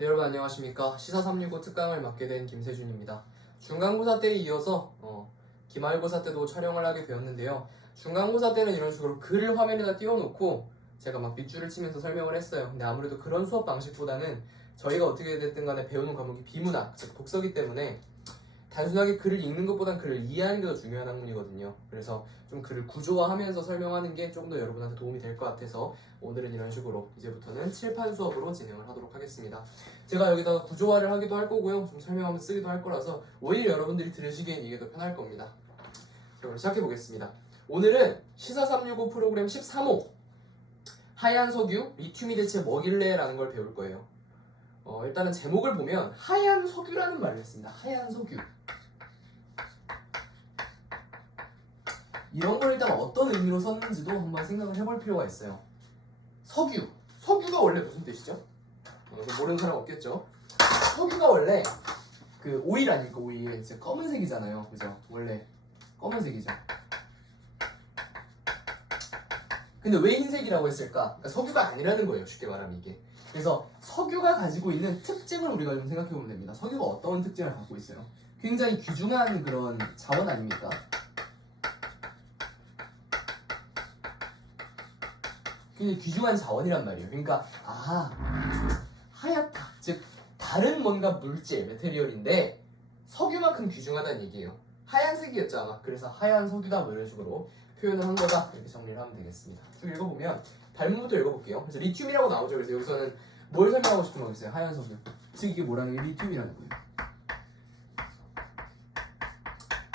네, 여러분 안녕하십니까. 시사 365 특강을 맡게 된 김세준입니다. 중간고사 때에 이어서 기말고사 때도 촬영을 하게 되었는데요. 중간고사 때는 이런 식으로 글을 화면에다 띄워놓고 제가 막 밑줄을 치면서 설명을 했어요. 근데 아무래도 그런 수업 방식보다는 저희가 어떻게 됐든 간에 배우는 과목이 비문학, 즉 독서기 때문에 단순하게 글을 읽는 것보단 글을 이해하는 게 더 중요한 학문이거든요. 그래서 좀 글을 구조화하면서 설명하는 게 좀 더 여러분한테 도움이 될 것 같아서 오늘은 이런 식으로 이제부터는 칠판 수업으로 진행을 하도록 하겠습니다. 제가 여기다가 구조화를 하기도 할 거고요. 좀 설명하면서 쓰기도 할 거라서 오히려 여러분들이 들으시기엔 이게 더 편할 겁니다. 자, 그럼 시작해 보겠습니다. 오늘은 시사 365 프로그램 13호 하얀 석유, 리튬이 대체 뭐길래? 라는 걸 배울 거예요. 일단은 제목을 보면 하얀 석유라는 말을 했습니다. 하얀 석유. 이런 걸 일단 어떤 의미로 썼는지도 한번 생각을 해볼 필요가 있어요. 석유. 석유가 원래 무슨 뜻이죠? 모르는 사람 없겠죠? 석유가 원래 그 오일 아닐까? 오일. 이제 검은색이잖아요. 그죠? 원래 검은색이죠. 근데 왜 흰색이라고 했을까? 그러니까 석유가 아니라는 거예요. 쉽게 말하면 이게. 그래서 석유가 가지고 있는 특징을 우리가 좀 생각해 보면 됩니다. 석유가 어떤 특징을 갖고 있어요? 굉장히 귀중한 그런 자원 아닙니까? 굉장히 귀중한 자원이란 말이에요. 그러니까 하얗다. 즉 다른 뭔가 물질, 메테리얼인데 석유만큼 귀중하다는 얘기예요. 하얀색이었죠 아마. 그래서 하얀 석유다 뭐 이런 식으로 표현을 한 거다. 이렇게 정리를 하면 되겠습니다. 쭉 읽어보면 발문부터 읽어볼게요. 그래서 리튬이라고 나오죠. 그래서 여기서는 뭘 설명하고 싶은 거겠어요? 하얀 석유. 즉 이게 뭐라는 게 리튬이라는 거예요.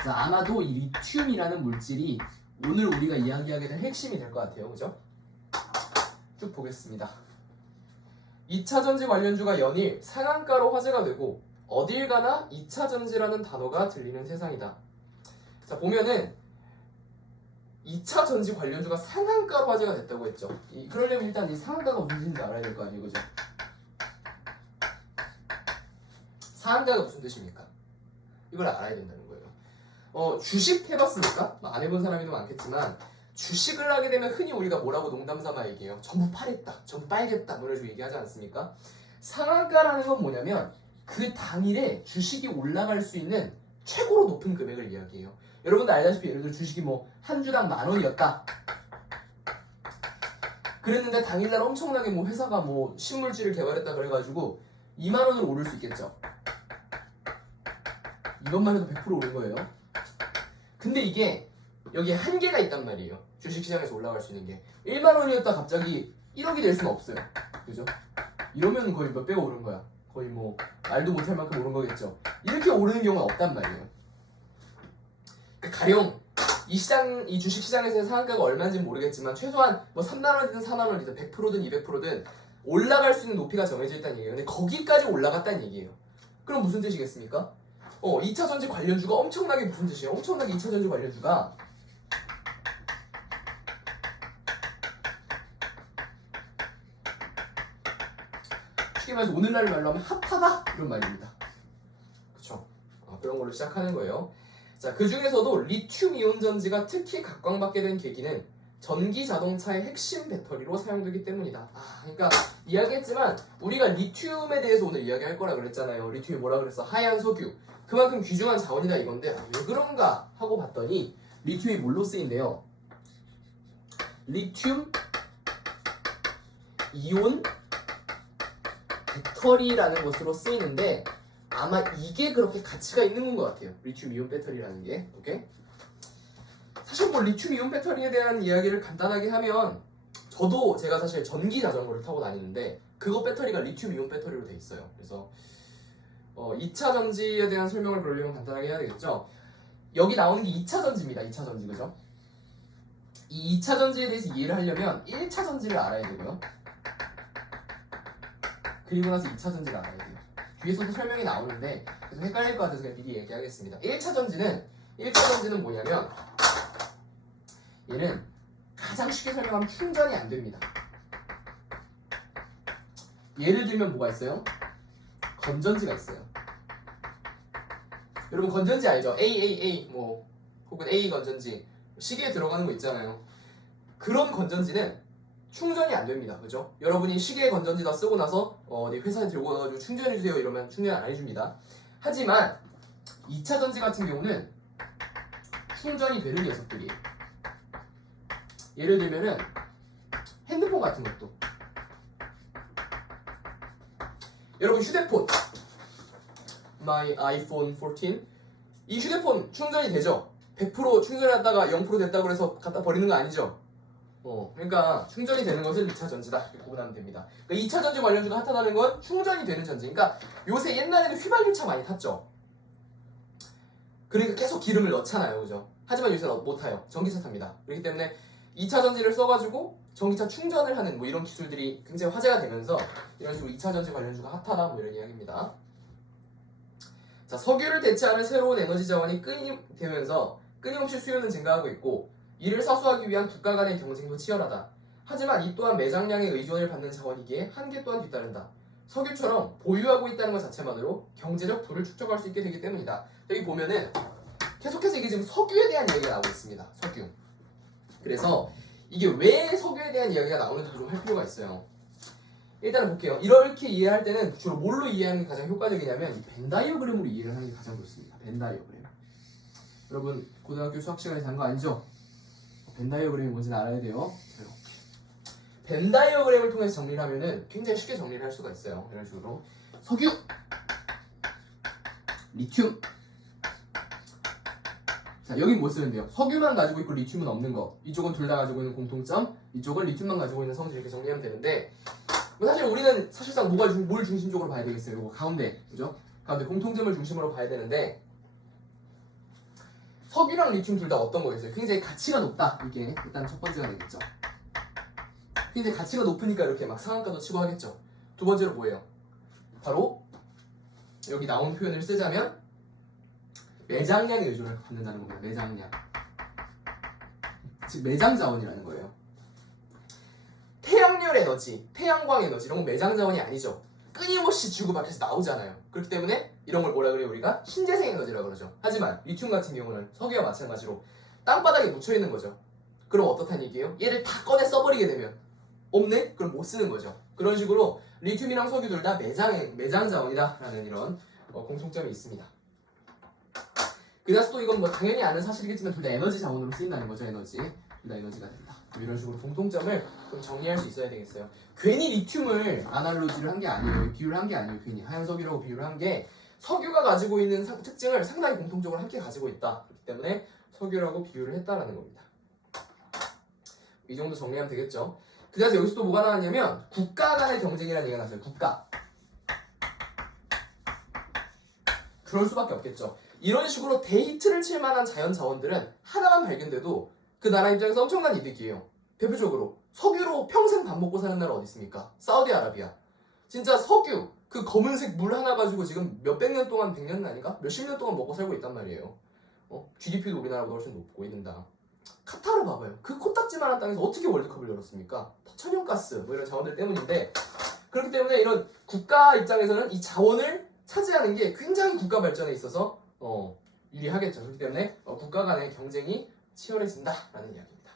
자, 아마도 이 리튬이라는 물질이 오늘 우리가 이야기하게 될 핵심이 될 것 같아요. 그죠? 쭉 보겠습니다. 2차 전지 관련주가 연일 상한가로 화제가 되고 어딜 가나 2차 전지라는 단어가 들리는 세상이다. 자, 보면은 2차 전지 관련주가 상한가로 화제가 됐다고 했죠. 그러려면 일단 이 상한가가 무슨 뜻인지 알아야 될 거 아니에요. 그죠? 상한가가 무슨 뜻입니까? 이걸 알아야 된다는 거예요. 주식 해봤습니까? 안 해본 사람이 많겠지만 주식을 하게 되면 흔히 우리가 뭐라고 농담삼아 얘기해요. 전부 팔했다, 전부 빨겠다, 뭐 이런 식으로 얘기하지 않습니까? 상한가라는 건 뭐냐면 그 당일에 주식이 올라갈 수 있는 최고로 높은 금액을 이야기해요. 여러분들 알다시피 예를 들어 주식이 뭐 한 주당 10,000원이었다. 그랬는데 당일날 엄청나게 뭐 회사가 뭐 신물질을 개발했다 그래가지고 20,000원으로 오를 수 있겠죠. 이것만 해도 100% 오른 거예요. 근데 이게 여기에 한계가 있단 말이에요. 주식시장에서 올라갈 수 있는 게 10,000원이었다 갑자기 1억이 될 수는 없어요. 그죠? 이러면 거의 몇 배가 오른 거야. 거의 뭐 말도 못할 만큼 오른 거겠죠. 이렇게 오르는 경우는 없단 말이에요. 그러니까 가령 이 주식시장에서의 상한가가 얼마인지는 모르겠지만 최소한 뭐 30,000원이든 40,000원이든 100%든 200%든 올라갈 수 있는 높이가 정해져 있다는 얘기예요. 근데 거기까지 올라갔다는 얘기예요. 그럼 무슨 뜻이겠습니까? 2차 전지 관련주가 엄청나게 무슨 뜻이에요? 엄청나게 2차 전지 관련주가 쉽게 말해서 오늘날 말로 하면 핫하다 이런 말입니다. 그쵸? 그런 걸로 시작하는 거예요. 자, 그 중에서도 리튬 이온 전지가 특히 각광받게 된 계기는 전기 자동차의 핵심 배터리로 사용되기 때문이다. 그러니까 이야기했지만 우리가 리튬에 대해서 오늘 이야기할 거라 그랬잖아요. 리튬이 뭐라 그랬어? 하얀 석유. 그만큼 귀중한 자원이다 이건데 왜 그런가 하고 봤더니 리튬이 뭘로 쓰인대요? 리튬 이온 배터리라는 것으로 쓰이는데 아마 이게 그렇게 가치가 있는 것 같아요. 리튬 이온 배터리라는 게. 오케이? 사실 뭐 리튬 이온 배터리에 대한 이야기를 간단하게 하면 제가 사실 전기 자전거를 타고 다니는데 그거 배터리가 리튬 이온 배터리로 돼 있어요. 그래서 2차 전지에 대한 설명을 그러려면 간단하게 해야 되겠죠. 여기 나오는 게 2차 전지입니다. 2차 전지, 그죠? 이 2차 전지에 대해서 이해를 하려면 1차 전지를 알아야 되고요. 그리고 나서 2차 전지를 알아야 돼요. 뒤에서도 설명이 나오는데 그래서 헷갈릴 것 같아서 그냥 미리 얘기하겠습니다. 1차 전지는 뭐냐면 얘는 가장 쉽게 설명하면 충전이 안 됩니다. 예를 들면 뭐가 있어요? 건전지가 있어요. 여러분 건전지 알죠? AAA 뭐 혹은 A 건전지 시계에 들어가는 거 있잖아요. 그런 건전지는 충전이 안 됩니다. 그죠? 여러분이 시계 건전지 다 쓰고 나서 어디 회사에 들고 가가지고 충전해주세요 이러면 충전 안 해줍니다. 하지만 2차 전지 같은 경우는 충전이 되는 녀석들이에요. 예를 들면은 핸드폰 같은 것도, 여러분 휴대폰 My iPhone 14 이 휴대폰 충전이 되죠? 100% 충전했다가 0% 됐다고 해서 갖다 버리는 거 아니죠? 그러니까 충전이 되는 것은 2차 전지다 이렇게 구분하면 됩니다. 그러니까 2차 전지 관련주가 핫하다는 건 충전이 되는 전지. 그러니까 요새 옛날에는 휘발유차 많이 탔죠. 그러니까 계속 기름을 넣잖아요, 그죠? 하지만 요새는 못 타요. 전기차 탑니다. 그렇기 때문에 2차 전지를 써가지고 전기차 충전을 하는 뭐 이런 기술들이 굉장히 화제가 되면서 이런 식으로 2차 전지 관련주가 핫하다 뭐 이런 이야기입니다. 자, 석유를 대체하는 새로운 에너지 자원이 되면서 끊임없이 수요는 증가하고 있고 이를 사수하기 위한 국가 간의 경쟁도 치열하다. 하지만 이 또한 매장량의 의존을 받는 자원이기에 한계 또한 뒤따른다. 석유처럼 보유하고 있다는 것 자체만으로 경제적 부를 축적할 수 있게 되기 때문이다. 여기 보면은 계속해서 이게 지금 석유에 대한 이야기가 나오고 있습니다. 석유. 그래서 이게 왜 석유에 대한 이야기가 나오는지도 좀 할 필요가 있어요. 일단은 볼게요. 이렇게 이해할 때는 주로 뭘로 이해하는 게 가장 효과적이냐면 벤 다이어그램으로 이해를 하는 게 가장 좋습니다. 벤 다이어그램. 여러분 고등학교 수학 시간에 단 거 아니죠? 벤 다이어그램이 뭔지는 알아야 돼요. 벤 다이어그램을 통해서 정리를 하면은 굉장히 쉽게 정리를 할 수가 있어요. 이런 식으로 석유, 리튬. 자, 여긴 뭐 쓰면 돼요? 석유만 가지고 있고 리튬은 없는 거. 이쪽은 둘 다 가지고 있는 공통점, 이쪽은 리튬만 가지고 있는 성질 이렇게 정리하면 되는데 뭐 사실 우리는 사실상 뭘 중심적으로 봐야 되겠어요? 이거 가운데, 그죠? 가운데 공통점을 중심으로 봐야 되는데 석유랑 리튬 둘 다 어떤 거겠어요? 굉장히 가치가 높다. 이게 일단 첫 번째가 되겠죠. 굉장히 가치가 높으니까 이렇게 막 상한가도 치고 하겠죠. 두 번째로 뭐예요? 바로 여기 나온 표현을 쓰자면 매장량의 의존을 받는다는 겁니다. 매장량. 즉 매장 자원이라는 거예요. 태양열 에너지, 태양광 에너지 이런 건 매장 자원이 아니죠. 끊임없이 주고받아서 나오잖아요. 그렇기 때문에 이런 걸 뭐라 그래요? 우리가 신재생 에너지라고 그러죠. 하지만 리튬 같은 경우는 석유와 마찬가지로 땅바닥에 묻혀있는 거죠. 그럼 어떻다는 얘기예요? 얘를 다 꺼내 써버리게 되면 없네? 그럼 못 쓰는 거죠. 그런 식으로 리튬이랑 석유 둘 다 매장 자원이다 라는 이런 공통점이 있습니다. 그래서 또 이건 뭐 당연히 아는 사실이겠지만 둘 다 에너지 자원으로 쓰인다는 거죠. 에너지. 둘 다 에너지가 된다. 이런 식으로 공통점을 좀 정리할 수 있어야 되겠어요. 괜히 리튬을 아날로지를 한 게 아니에요. 비유를 한 게 아니에요. 괜히 하얀석유라고 비유를 한 게 석유가 가지고 있는 특징을 상당히 공통적으로 함께 가지고 있다. 그렇기 때문에 석유라고 비유를 했다라는 겁니다. 이 정도 정리하면 되겠죠. 그래서 여기서 또 뭐가 나왔냐면 국가 간의 경쟁이라는 얘기가 나왔어요. 국가. 그럴 수밖에 없겠죠. 이런 식으로 데이트를 칠 만한 자연 자원들은 하나만 발견돼도 그 나라 입장에서 엄청난 이득이에요. 대표적으로 석유로 평생 밥 먹고 사는 나라 어디 있습니까? 사우디아라비아. 진짜 석유 그 검은색 물 하나 가지고 지금 몇백 년 동안 100년은 아닌가? 몇십 년 동안 먹고 살고 있단 말이에요. GDP도 우리나라보다 훨씬 높고 있는다. 카타르 봐봐요. 그 코딱지만한 땅에서 어떻게 월드컵을 열었습니까? 다 천연가스 뭐 이런 자원들 때문인데 그렇기 때문에 이런 국가 입장에서는 이 자원을 차지하는 게 굉장히 국가 발전에 있어서 유리하겠죠. 그렇기 때문에 국가 간의 경쟁이 치열해진다라는 이야기입니다.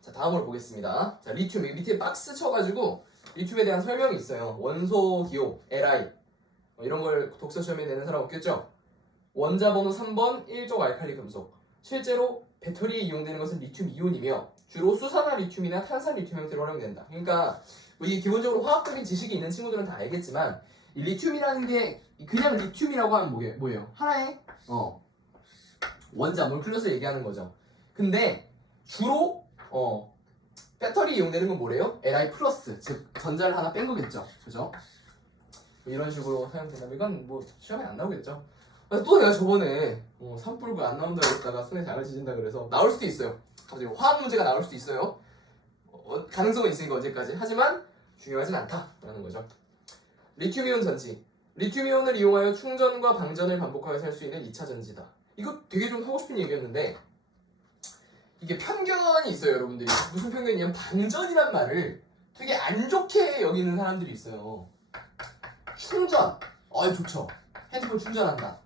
자, 다음으로 보겠습니다. 자, 리튬 여기 밑에 박스 쳐가지고 리튬에 대한 설명이 있어요. 원소 기호 Li 이런 걸 독서 시험에 내는 사람 없겠죠? 원자 번호 3번 1족 알칼리 금속. 실제로 배터리에 이용되는 것은 리튬 이온이며 주로 수산화 리튬이나 탄산 리튬 형태로 활용된다. 그러니까 뭐 이게 기본적으로 화학적인 지식이 있는 친구들은 다 알겠지만 이 리튬이라는 게 그냥 리튬이라고 하면 뭐예요? 하나의 원자 몰큘러스를 얘기하는 거죠. 근데 주로 배터리에 이용되는 건 뭐래요? Li 플러스 즉 전자를 하나 뺀 거겠죠. 그죠? 뭐 이런 식으로 사용된다면 이건 뭐 시험에 안 나오겠죠. 또 내가 저번에 산불구 안 나온다고 했다가 손에 장을 지진다 그래서 나올 수도 있어요. 갑자기 화학 문제가 나올 수도 있어요. 가능성은 있으니까 언제까지. 하지만 중요하진 않다라는 거죠. 리튬이온 전지. 리튬이온을 이용하여 충전과 방전을 반복하여 살 수 있는 2차 전지다. 이거 되게 좀 하고 싶은 얘기였는데 이게 편견이 있어요, 여러분들이. 무슨 편견이냐면 방전이란 말을 되게 안 좋게 여기는 사람들이 있어요. 충전. 좋죠. 핸드폰 충전한다.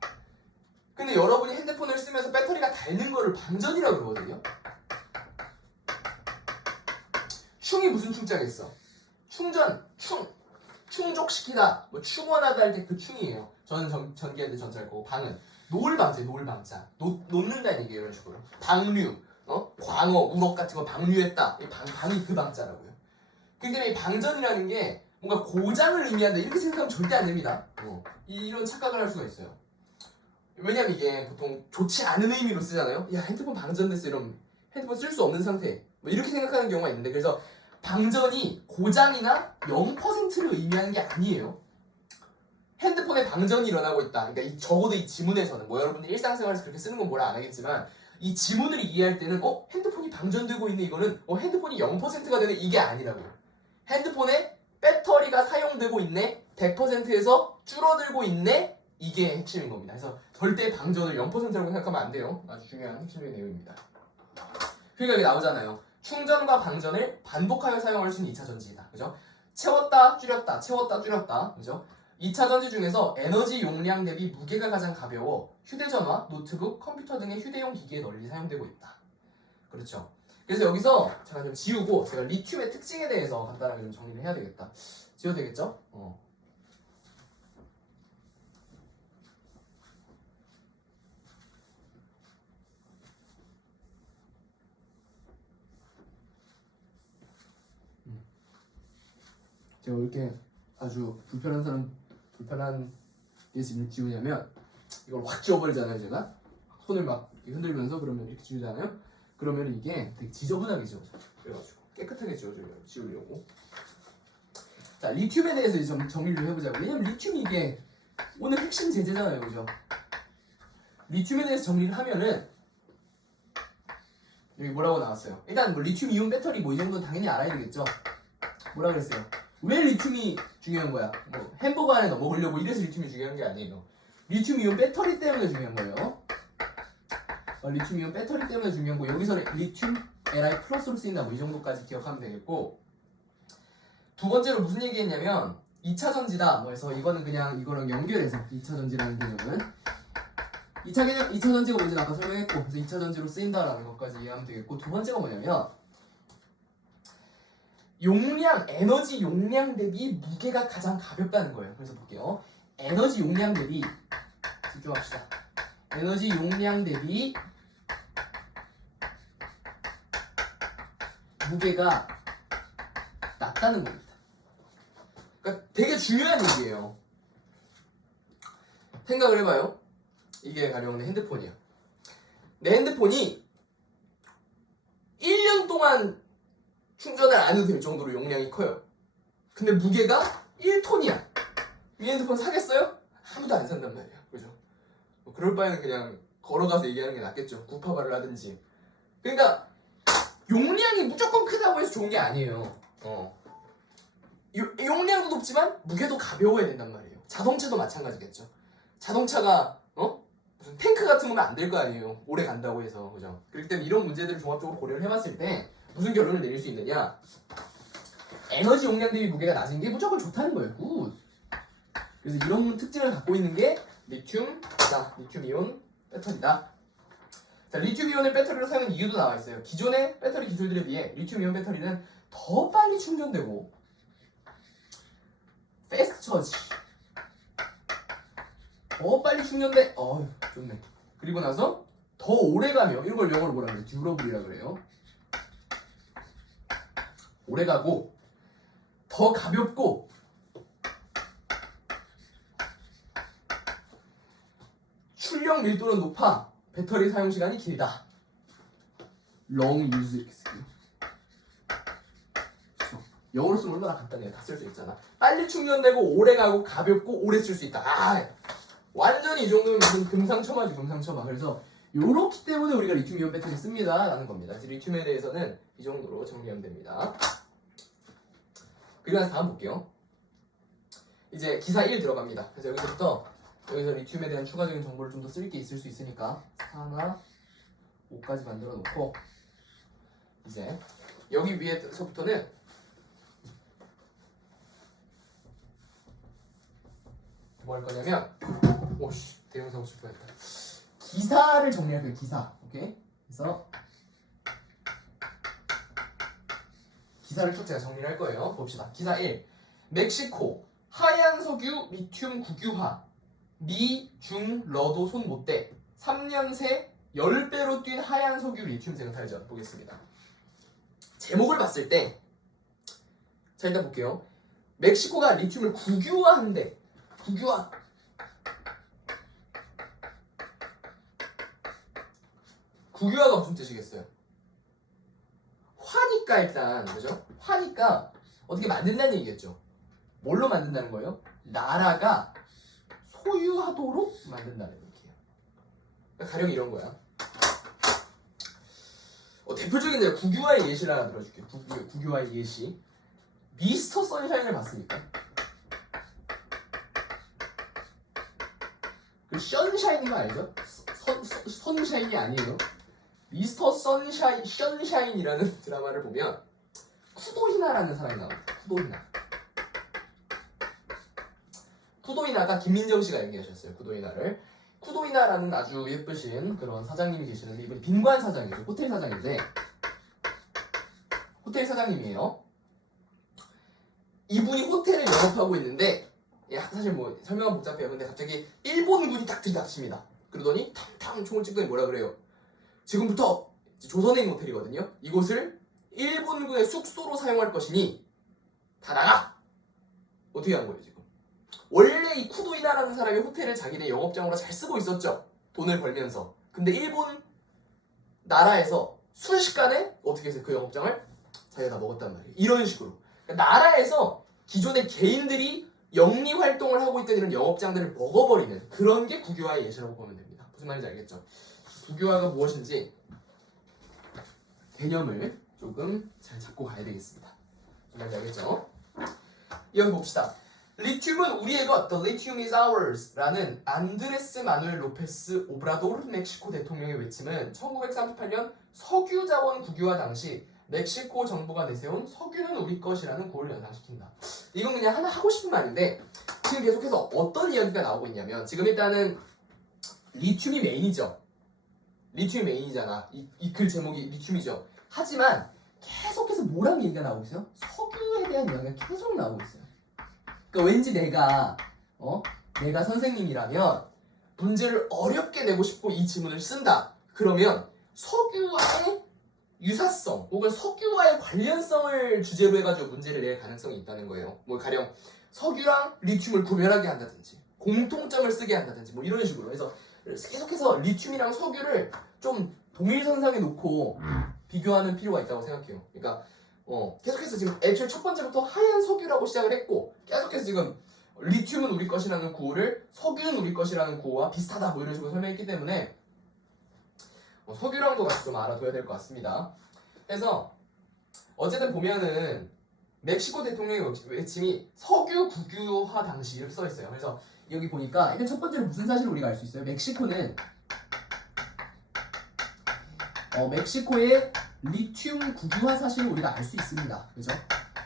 근데 여러분이 핸드폰을 쓰면서 배터리가 닳는 거를 방전이라고 그러거든요. 충이 무슨 충자가 있어? 충전, 충족시키다, 뭐 충원하다 할 때 그 충이에요. 저는 전기할 때 전자일 거고, 방은 놓을 방자, 놓는다는 얘기예요. 이런 식으로. 방류, 광어, 우럭 같은 거 방류했다. 이 방이 그 방자라고요. 그렇기 때문에 이 방전이라는 게 뭔가 고장을 의미한다 이렇게 생각하면 절대 안 됩니다. 이런 착각을 할 수가 있어요. 왜냐면 이게 보통 좋지 않은 의미로 쓰잖아요. 야, 핸드폰 방전됐어 이러면 핸드폰 쓸 수 없는 상태 뭐 이렇게 생각하는 경우가 있는데, 그래서 방전이 고장이나 0%를 의미하는 게 아니에요. 핸드폰에 방전이 일어나고 있다. 그러니까 적어도 이 지문에서는 뭐 여러분들이 일상생활에서 그렇게 쓰는 건 뭐라 안 하겠지만 이 지문을 이해할 때는 핸드폰이 방전되고 있네, 이거는 핸드폰이 0%가 되는 이게 아니라고요. 핸드폰에 배터리가 사용되고 있네, 100%에서 줄어들고 있네, 이게 핵심인 겁니다. 그래서 절대 방전을 0%라고 생각하면 안 돼요. 아주 중요한 핵심의 내용입니다. 그러니까 여기 나오잖아요. 충전과 방전을 반복하여 사용할 수 있는 2차 전지이다. 그죠? 채웠다, 줄였다, 채웠다, 줄였다. 그죠? 2차 전지 중에서 에너지 용량 대비 무게가 가장 가벼워 휴대전화, 노트북, 컴퓨터 등의 휴대용 기기에 널리 사용되고 있다. 그렇죠? 그래서 여기서 잠깐 좀 지우고 제가 리튬의 특징에 대해서 간단하게 좀 정리를 해야 되겠다. 지워도 되겠죠? 제가 왜 이렇게 아주 불편한 예시를 지우냐면 이걸 확 지워버리잖아요. 제가 손을 막 흔들면서 그러면 이렇게 지우잖아요. 그러면 이게 되게 지저분하게 지워져요. 그래가지고 깨끗하게 지우려고. 자, 리튬에 대해서 이제 정리를 해보자고. 왜냐면 리튬이 이게 오늘 핵심 제재잖아요, 그죠? 리튬에 대해서 정리를 하면은 여기 뭐라고 나왔어요? 일단 뭐 리튬 이온 배터리 뭐 이 정도는 당연히 알아야 되겠죠. 뭐라 그랬어요? 왜 리튬이 중요한 거야? 뭐 햄버거 안에 넣어 먹으려고 이래서 리튬이 중요한 게 아니에요. 리튬 이온 배터리 때문에 중요한 거예요. 리튬 이온 배터리 때문에 중요한 거. 여기서 리튬 Li 플러스로 쓰인다. 뭐 이 정도까지 기억하면 되겠고, 두 번째로 무슨 얘기했냐면 2차 전지다. 뭐 해서 이거는 그냥 이거랑 연결해서 2차 전지라는 개념은 2차 전지가 뭔지 아까 설명했고, 그래서 2차 전지로 쓰인다라는 것까지 이해하면 되겠고, 두 번째가 뭐냐면 에너지 용량 대비 무게가 가장 가볍다는 거예요. 그래서 볼게요. 에너지 용량 대비, 집중합시다. 에너지 용량 대비 무게가 낮다는 겁니다. 그러니까 되게 중요한 얘기예요. 생각을 해봐요. 이게 가령 내 핸드폰이야. 내 핸드폰이 1년 동안 충전을 안 해도 될 정도로 용량이 커요. 근데 무게가 1톤이야. 이 핸드폰 사겠어요? 아무도 안 산단 말이야. 그죠? 뭐 그럴 바에는 그냥 걸어가서 얘기하는 게 낫겠죠. 구파발을 하든지. 그러니까 용량이 무조건 크다고 해서 좋은 게 아니에요. 용량도 높지만 무게도 가벼워야 된단 말이에요. 자동차도 마찬가지겠죠. 자동차가 무슨 탱크 같은 거면 안 될 거 아니에요. 오래 간다고 해서. 그죠? 그렇기 때문에 이런 문제들을 종합적으로 고려를 해봤을 때 무슨 결론을 내릴 수 있느냐? 에너지 용량 대비 무게가 낮은 게 무조건 좋다는 거예요. 굿. 그래서 이런 특징을 갖고 있는 게 리튬 이온 배터리다. 자, 리튬 이온의 배터리로 사용하는 이유도 나와 있어요. 기존의 배터리 기술들에 비해 리튬 이온 배터리는 더 빨리 충전되고 패스트 처지, 더 빨리 충전돼. 좋네. 그리고 나서 더 오래 가며, 이걸 영어로 뭐라 그래요? 듀러블이라 그래요. 오래 가고 더 가볍고 출력 밀도는 높아 배터리 사용 시간이 길다. long use 이렇게 쓰고요. 영어로 쓰면 얼마나 간단해요. 다 쓸 수 있잖아. 빨리 충전되고 오래 가고 가볍고 오래 쓸 수 있다. 완전히 이 정도면 무슨 금상첨화지, 금상첨화. 그래서 요렇기 때문에 우리가 리튬이온 배터리 씁니다 라는 겁니다. 그래서 리튬에 대해서는 이 정도로 정리하면 됩니다. 그리고 나서 다음 볼게요. 이제 기사 1 들어갑니다. 그래서 여기서 리튬에 대한 추가적인 정보를 좀 더 쓸 게 있을 수 있으니까 4나 5까지 만들어 놓고, 이제 여기 위에서부터는 뭐 할 거냐면, 오씨, 대형사고 칠 뻔했다. 기사를 정리할 거예요. 기사. 오케이? 그래서 기사를 쭉 제가 정리를 할 거예요. 봅시다. 기사 1. 멕시코 하얀 석유 리튬 국유화 미, 중, 러도 손 못 대 3년 새 10배로 뛴 하얀 석유 리튬 생탈전 보겠습니다. 제목을 봤을 때 자 일단 볼게요. 멕시코가 리튬을 국유화한대. 국유화. 국유화가 무슨 뜻이겠어요? 화니까 일단 그죠? 화니까 어떻게 만든다는 얘기겠죠. 뭘로 만든다는 거예요? 나라가 소유하도록 만든다는 얘기예요. 그러니까 가령 이런 거야. 대표적인 내가 국유화의 예시를 하나 들어줄게요. 국유화의 예시. 미스터 선샤인을 봤습니까? 그 션샤인인 거 알죠? 선샤인이 아니에요. 미스터 션샤인이라는 드라마를 보면 쿠도히나라는 사람이 나옵니다. 쿠도히나가 김민정 씨가 연기하셨어요. 쿠도히나라는 아주 예쁘신 그런 사장님이 계시는데 이분이 빈관 사장이죠. 호텔 사장인데 호텔 사장님이에요. 이분이 호텔을 영업하고 있는데 사실 뭐 설명은 복잡해요. 근데 갑자기 일본군이 딱 들이닥칩니다. 그러더니 탕탕 총을 찍더니 뭐라 그래요? 지금부터 조선행 호텔이거든요. 이곳을 일본군의 숙소로 사용할 것이니 다 나가! 어떻게 한 거예요 지금? 원래 이 쿠도이나라는 사람이 호텔을 자기네 영업장으로 잘 쓰고 있었죠. 돈을 벌면서. 근데 일본 나라에서 순식간에 어떻게 해서 그 영업장을 자기가 다 먹었단 말이에요. 이런 식으로. 그러니까 나라에서 기존의 개인들이 영리 활동을 하고 있던 이런 영업장들을 먹어버리는 그런 게 국유화의 예시라고 보면 됩니다. 무슨 말인지 알겠죠? 국유화가 무엇인지 개념을 조금 잘 잡고 가야 되겠습니다. 무슨 말인지 알겠죠? 이어서 봅시다. 리튬은 우리의 것, the lithium is ours 라는 안드레스 마누엘 로페스 오브라도르 멕시코 대통령의 외침은 1938년 석유 자원 국유화 당시 멕시코 정부가 내세운 석유는 우리 것이라는 구호를 연상시킨다. 이건 그냥 하나 하고 싶은 말인데 지금 계속해서 어떤 이야기가 나오고 있냐면 지금 일단은 리튬이 메인이죠. 리튬이 메인이잖아. 이 글 제목이 리튬이죠. 하지만 계속해서 뭐라는 얘기가 나오고 있어요? 석유에 대한 이야기가 계속 나오고 있어요. 그러니까 왠지 내가 선생님이라면 문제를 어렵게 내고 싶고 이 지문을 쓴다. 그러면 석유와의 유사성 혹은 석유와의 관련성을 주제로 해가지고 문제를 낼 가능성이 있다는 거예요. 뭐 가령 석유랑 리튬을 구별하게 한다든지 공통점을 쓰게 한다든지 뭐 이런 식으로 해서 계속해서 리튬이랑 석유를 좀 동일선상에 놓고 비교하는 필요가 있다고 생각해요. 그러니까 계속해서 지금 애초에 첫 번째부터 하얀 석유라고 시작을 했고 계속해서 지금 리튬은 우리 것이라는 구호를 석유는 우리 것이라는 구호와 비슷하다 뭐 이런 식으로 설명했기 때문에 석유랑도 같이 좀 알아둬야 될 것 같습니다. 그래서 어쨌든 보면은 멕시코 대통령의 외침이 석유 국유화 당시 이렇게 써 있어요. 그래서 여기 보니까 일단 첫 번째로 무슨 사실을 우리가 알 수 있어요? 멕시코는 멕시코의 리튬 국유화 사실을 우리가 알 수 있습니다. 그죠?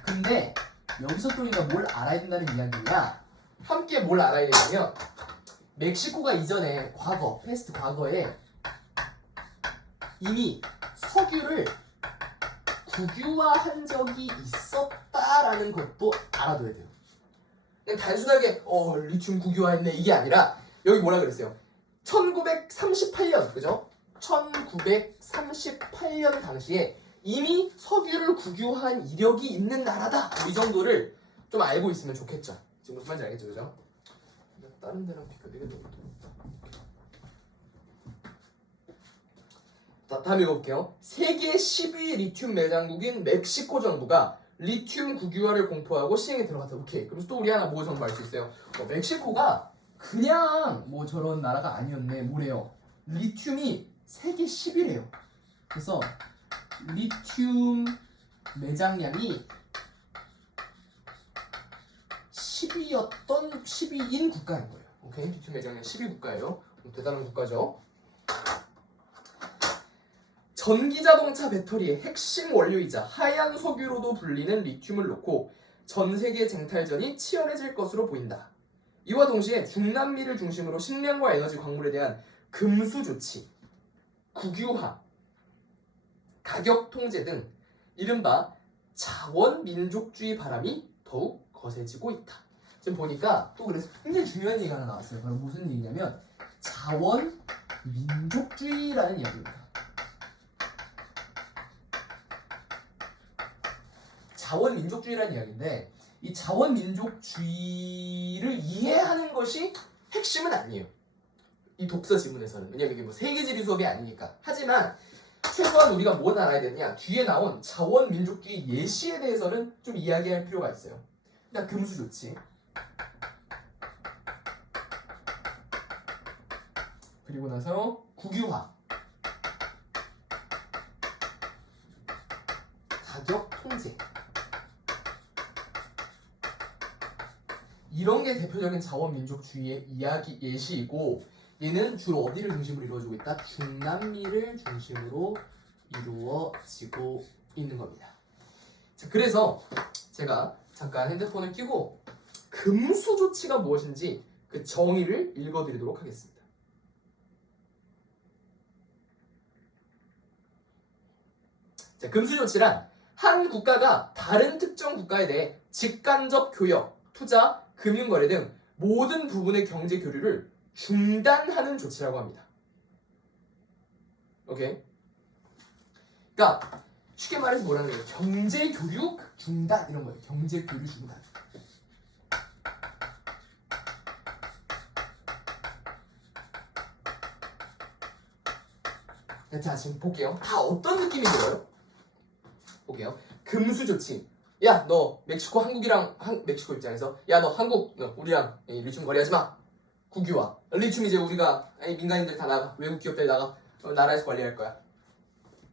근데 여기서 또 우리가 뭘 알아야 된다는 이야기냐? 함께 뭘 알아야 되냐면 멕시코가 이전에 패스트 과거에 이미 석유를 국유화한 적이 있었다라는 것도 알아둬야 돼요. 그냥 단순하게 리튬 국유화했네 이게 아니라 여기 뭐라 그랬어요? 1938년 그죠? 1938년 당시에 이미 석유를 국유화한 이력이 있는 나라다. 이 정도를 좀 알고 있으면 좋겠죠. 지금 무슨 말인지 알겠죠, 그죠? 다른 데랑 비교되게 좀 다음 읽어볼게요. 세계 10위 리튬 매장국인 멕시코 정부가 리튬 국유화를 공포하고 시행에 들어갔다. 오케이. 그럼 또 우리 하나 뭐 정도 알 수 있어요? 멕시코가 그냥 뭐 저런 나라가 아니었네. 뭐래요? 리튬이 세계 10위래요. 그래서 리튬 매장량이 10위인 국가인 거예요. 오케이? 리튬 매장량 10위 국가예요. 대단한 국가죠. 전기자동차 배터리의 핵심 원료이자 하얀 석유로도 불리는 리튬을 놓고 전 세계 쟁탈전이 치열해질 것으로 보인다. 이와 동시에 중남미를 중심으로 식량과 에너지 광물에 대한 금수 조치, 국유화, 가격 통제 등 이른바 자원민족주의 바람이 더욱 거세지고 있다. 지금 보니까 또 그래서 굉장히 중요한 얘기가 하나 나왔어요. 바로 무슨 얘기냐면 자원민족주의라는 이야기입니다. 자원민족주의라는 이야기인데 이 자원민족주의를 이해하는 것이 핵심은 아니에요. 이 독서 지문에서는. 왜냐면 이게 뭐 세계지리 수업이 아니니까. 하지만 최소한 우리가 뭘 알아야 되느냐, 뒤에 나온 자원민족주의 예시에 대해서는 좀 이야기할 필요가 있어요. 일단 금수조치, 그리고 나서 국유화, 가격 통제, 이런 게 대표적인 자원민족주의의 이야기 예시이고, 얘는 주로 어디를 중심으로 이루어지고 있다? 중남미를 중심으로 이루어지고 있는 겁니다. 자, 그래서 제가 잠깐 핸드폰을 켜고 금수 조치가 무엇인지 그 정의를 읽어드리도록 하겠습니다. 자, 금수 조치란 한 국가가 다른 특정 국가에 대해 직간접 교역, 투자, 금융거래 등 모든 부분의 경제 교류를 중단하는 조치라고 합니다. 오케이? 그러니까 쉽게 말해서 뭐라는 거예요? 경제 교류 중단 이런 거예요. 경제 교류 중단. 자, 지금 볼게요. 다 어떤 느낌이 들어요? 볼게요. 금수 조치. 야, 너 멕시코 한국이랑 멕시코 입장에서 야, 너 한국 우리랑 리튬 거래하지 마. 국유화. 리튬 이제 우리가 민간인들 다 나가. 외국 기업들 나가. 나라에서 관리할 거야.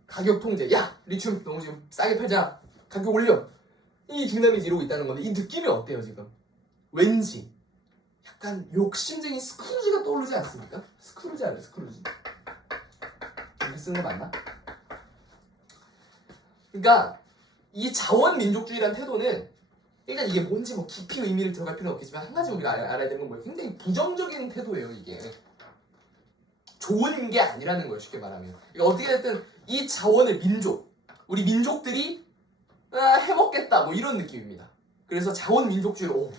가격 통제. 야, 리튬 너무 지금 싸게 팔자. 가격 올려. 이 중남미 이러고 있다는 건데 이 느낌이 어때요 지금? 왠지 약간 욕심쟁이 스크루지가 떠오르지 않습니까? 스크루지 알아요? 스크루지. 이렇게 쓰는 거 맞나? 그러니까 이 자원민족주의라는 태도는 일단 이게 뭔지 뭐 깊이 의미를 들어갈 필요는 없겠지만 한 가지 우리가 알아야 되는 건 뭐예요? 굉장히 부정적인 태도예요. 이게 좋은 게 아니라는 거예요. 쉽게 말하면. 그러니까 어떻게 됐든 이 자원을 우리 민족들이 해먹겠다 뭐 이런 느낌입니다. 그래서 자원민족주의로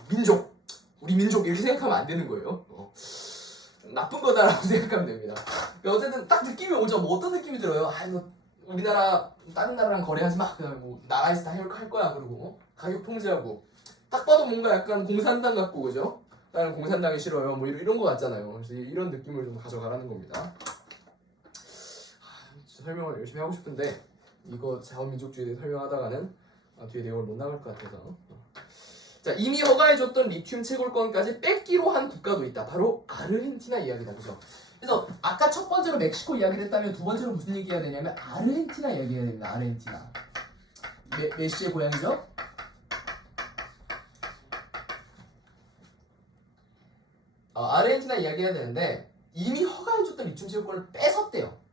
우리 민족 이렇게 생각하면 안 되는 거예요. 나쁜 거다라고 생각하면 됩니다. 그러니까 어쨌든 딱 느낌이 오죠. 뭐 어떤 느낌이 들어요? 뭐 우리나라 다른 나라랑 거래하지 마. 그다음에 뭐 나라에서 다 할 거야. 그러고 가격 통제하고 딱 봐도 뭔가 약간 공산당 같고 그죠? 나는 공산당이 싫어요. 뭐 이런 거 같잖아요. 그래서 이런 느낌을 좀 가져가라는 겁니다. 설명을 열심히 하고 싶은데 이거 자원민족주의에 대해 설명하다가는 뒤에 내용을 못 나갈 것 같아서. 자, 이미 허가해줬던 리튬 채굴권까지 뺏기로 한 국가도 있다. 바로 아르헨티나 이야기다. 그죠? 그래서 아까 첫 번째로 멕시코 이야기를 했다면 두 번째로 무슨 얘기해야 되냐면 아르헨티나 이야기해야 됩니다. 아르헨티나. 메시의 고향이죠? 아르헨티나 이야기해야 되는데 이미 허가해줬던 리튬 채굴권을 뺏었대요.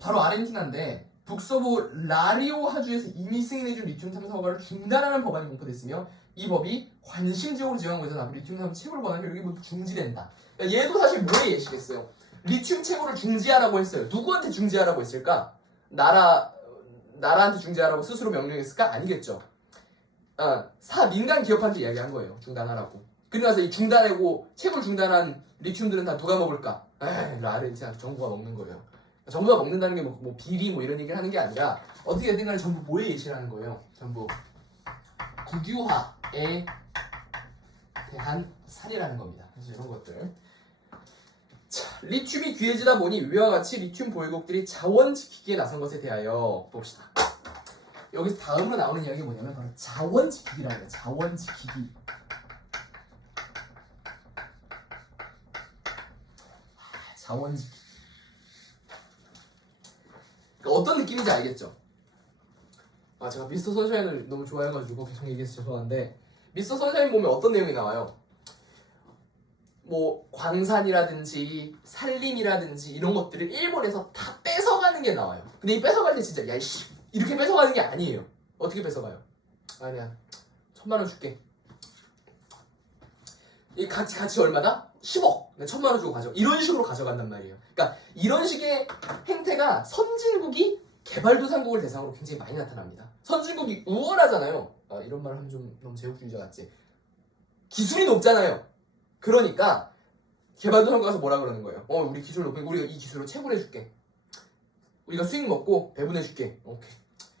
바로 아르헨티나인데 북서부 라리오하주에서 이미 승인해준 리튬 탐사 허가를 중단하는 법안이 공포됐으며 이 법이 관심지역으로 지정하고 있어서 앞으로 리튬 탐사 채굴 권한이 여기 모두 중지된다. 그러니까 얘도 사실 뭐의 예시겠어요? 리튬 채굴을 중지하라고 했어요. 누구한테 중지하라고 했을까? 나라한테 중지하라고 스스로 명령했을까? 아니겠죠. 민간 기업한테 이야기한 거예요. 중단하라고. 그러면서 이 중단하고 채굴 중단한 리튬들은 다 누가 먹을까? 아르헨티나 정부가 먹는 거예요. 정부가 먹는다는 게 뭐 비리 뭐 이런 얘기를 하는 게 아니라 어떻게든 간에 전부 뭐에 예시라는 거예요. 전부 국유화에 대한 사례라는 겁니다. 그래서 이런 것들. 자, 리튬이 귀해지다 보니 위와 같이 리튬 보유국들이 자원 지키기에 나선 것에 대하여 봅시다. 여기서 다음으로 나오는 이야기가 뭐냐면 바로 자원 지키기라는 거예요. 자원 지키기. 자원 지키기. 어떤 느낌인지 알겠죠? 제가 미스터 선샤인을 너무 좋아해가지고 계속 얘기해서 죄송한데 미스터 선샤인 보면 어떤 내용이 나와요? 뭐 광산이라든지 산림이라든지 이런 것들을 일본에서 다 뺏어가는 게 나와요. 근데 이 뺏어갈 때 진짜 야이씨 이렇게 뺏어가는 게 아니에요. 어떻게 뺏어가요? 아니야 1,000만 원 줄게. 이 가치 얼마다? 10억. 내가 1,000만 원 주고 가져. 이런 식으로 가져간단 말이에요. 그러니까 이런 식의 행태가 선진국이 개발도상국을 대상으로 굉장히 많이 나타납니다. 선진국이 우월하잖아요. 이런 말 하면 좀 너무 제국주의자 같지. 기술이 높잖아요. 그러니까 개발도상국 가서 뭐라 그러는 거예요? 우리 기술 높으니까 우리가 이 기술을 채굴해줄게. 우리가 수익 먹고 배분해줄게. 오케이.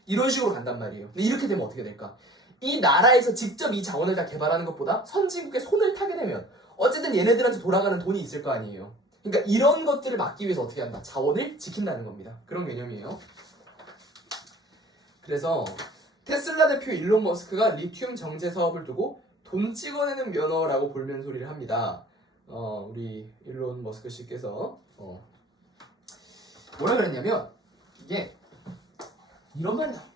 이런 식으로 간단 말이에요. 근데 이렇게 되면 어떻게 될까? 이 나라에서 직접 이 자원을 다 개발하는 것보다 선진국의 손을 타게 되면 어쨌든 얘네들한테 돌아가는 돈이 있을 거 아니에요. 그러니까 이런 것들을 막기 위해서 어떻게 한다? 자원을 지킨다는 겁니다. 그런 개념이에요. 그래서 테슬라 대표 일론 머스크가 리튬 정제 사업을 두고 돈 찍어내는 면허라고 볼면 소리를 합니다. 우리 일론 머스크 씨께서 뭐라 그랬냐면 이게 이런 말이 나옵니다.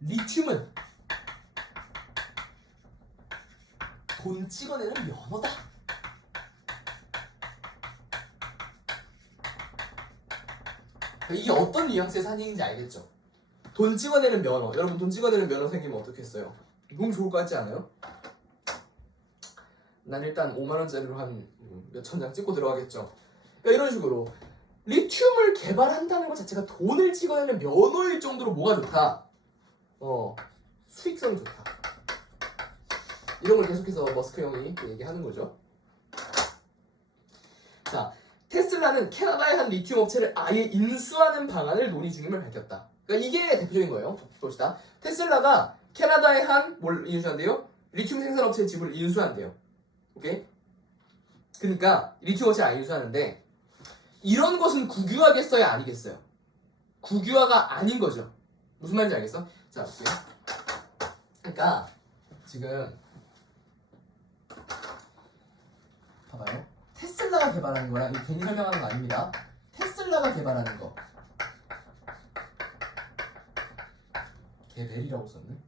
리튬은 돈 찍어내는 면허다. 이게 어떤 뉘앙스의 사진인지 알겠죠? 돈 찍어내는 면허. 여러분 돈 찍어내는 면허 생기면 어떻겠어요? 너무 좋을 것 같지 않아요? 난 일단 5만원짜리로 한 몇천 장 찍고 들어가겠죠. 이런 식으로 리튬을 개발한다는 것 자체가 돈을 찍어내는 면허일 정도로 뭐가 좋다? 수익성이 좋다. 이런 걸 계속해서 머스크 형이 얘기하는 거죠. 자, 테슬라는 캐나다의 한 리튬 업체를 아예 인수하는 방안을 논의 중임을 밝혔다. 그러니까 이게 대표적인 거예요. 봅시다. 테슬라가 캐나다의 한 뭘 인수한대요? 리튬 생산 업체의 지분을 인수한대요. 오케이? 그러니까 리튬 업체를 아예 인수하는데 이런 것은 국유화겠어요? 아니겠어요? 국유화가 아닌 거죠. 무슨 말인지 알겠어? 자, 볼게요. 그러니까 지금 봐봐요. 테슬라가 개발하는 거랑 이거 괜히 설명하는 거 아닙니다. 테슬라가 개발하는 거. 개벨이라고 썼네.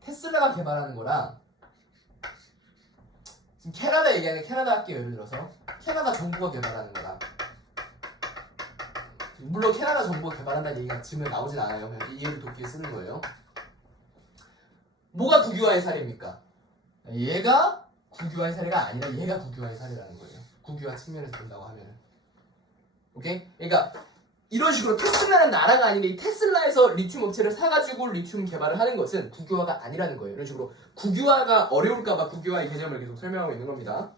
테슬라가 개발하는 거랑 지금 캐나다 얘기하는 캐나다 할게요. 예를 들어서 캐나다 정부가 개발하는 거랑 물론 캐나다 정부가 개발한다는 얘기가 지금 나오진 않아요. 그냥 이해를 돕기 위해 쓰는 거예요. 뭐가 국유화의 사례입니까? 얘가 국유화의 사례가 아니라 얘가 국유화의 사례라는 거예요. 국유화 측면에서 본다고 하면은. 오케이? 그러니까 이런 식으로 테슬라는 나라가 아닌데 이 테슬라에서 리튬 업체를 사가지고 리튬 개발을 하는 것은 국유화가 아니라는 거예요. 이런 식으로 국유화가 어려울까봐 국유화의 개념을 계속 설명하고 있는 겁니다.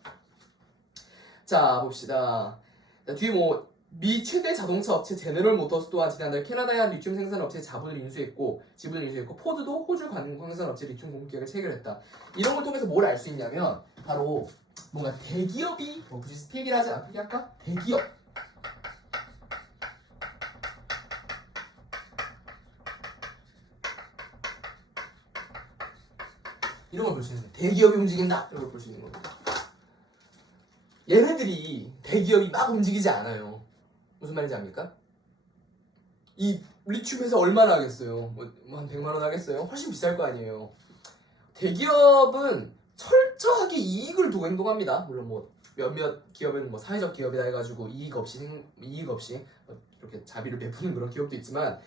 자, 봅시다. 자, 뒤에 미 최대 자동차 업체 제너럴 모터스 또한 지난달 캐나다의 한 리튬 생산 업체의 지분을 인수했고 포드도 호주 광산 업체 리튬 공급 계약을 체결했다. 이런 걸 통해서 뭘 알 수 있냐면 바로 뭔가 대기업이 굳이 스펙이라 하지 않게 할까? 대기업 이런 걸 볼 수 있는 거예요. 대기업이 움직인다 이런 걸 볼 수 있는 겁니다. 얘네들이 대기업이 막 움직이지 않아요. 무슨 말인지 압니까? 이 리튬 회사 얼마나 하겠어요? 한 100만 원 하겠어요? 훨씬 비쌀 거 아니에요. 대기업은 철저하게 이익을 두고 행동합니다. 물론 몇몇 기업은 사회적 기업이다 해가지고 이익 없이 이렇게 자비를 베푸는 그런 기업도 있지만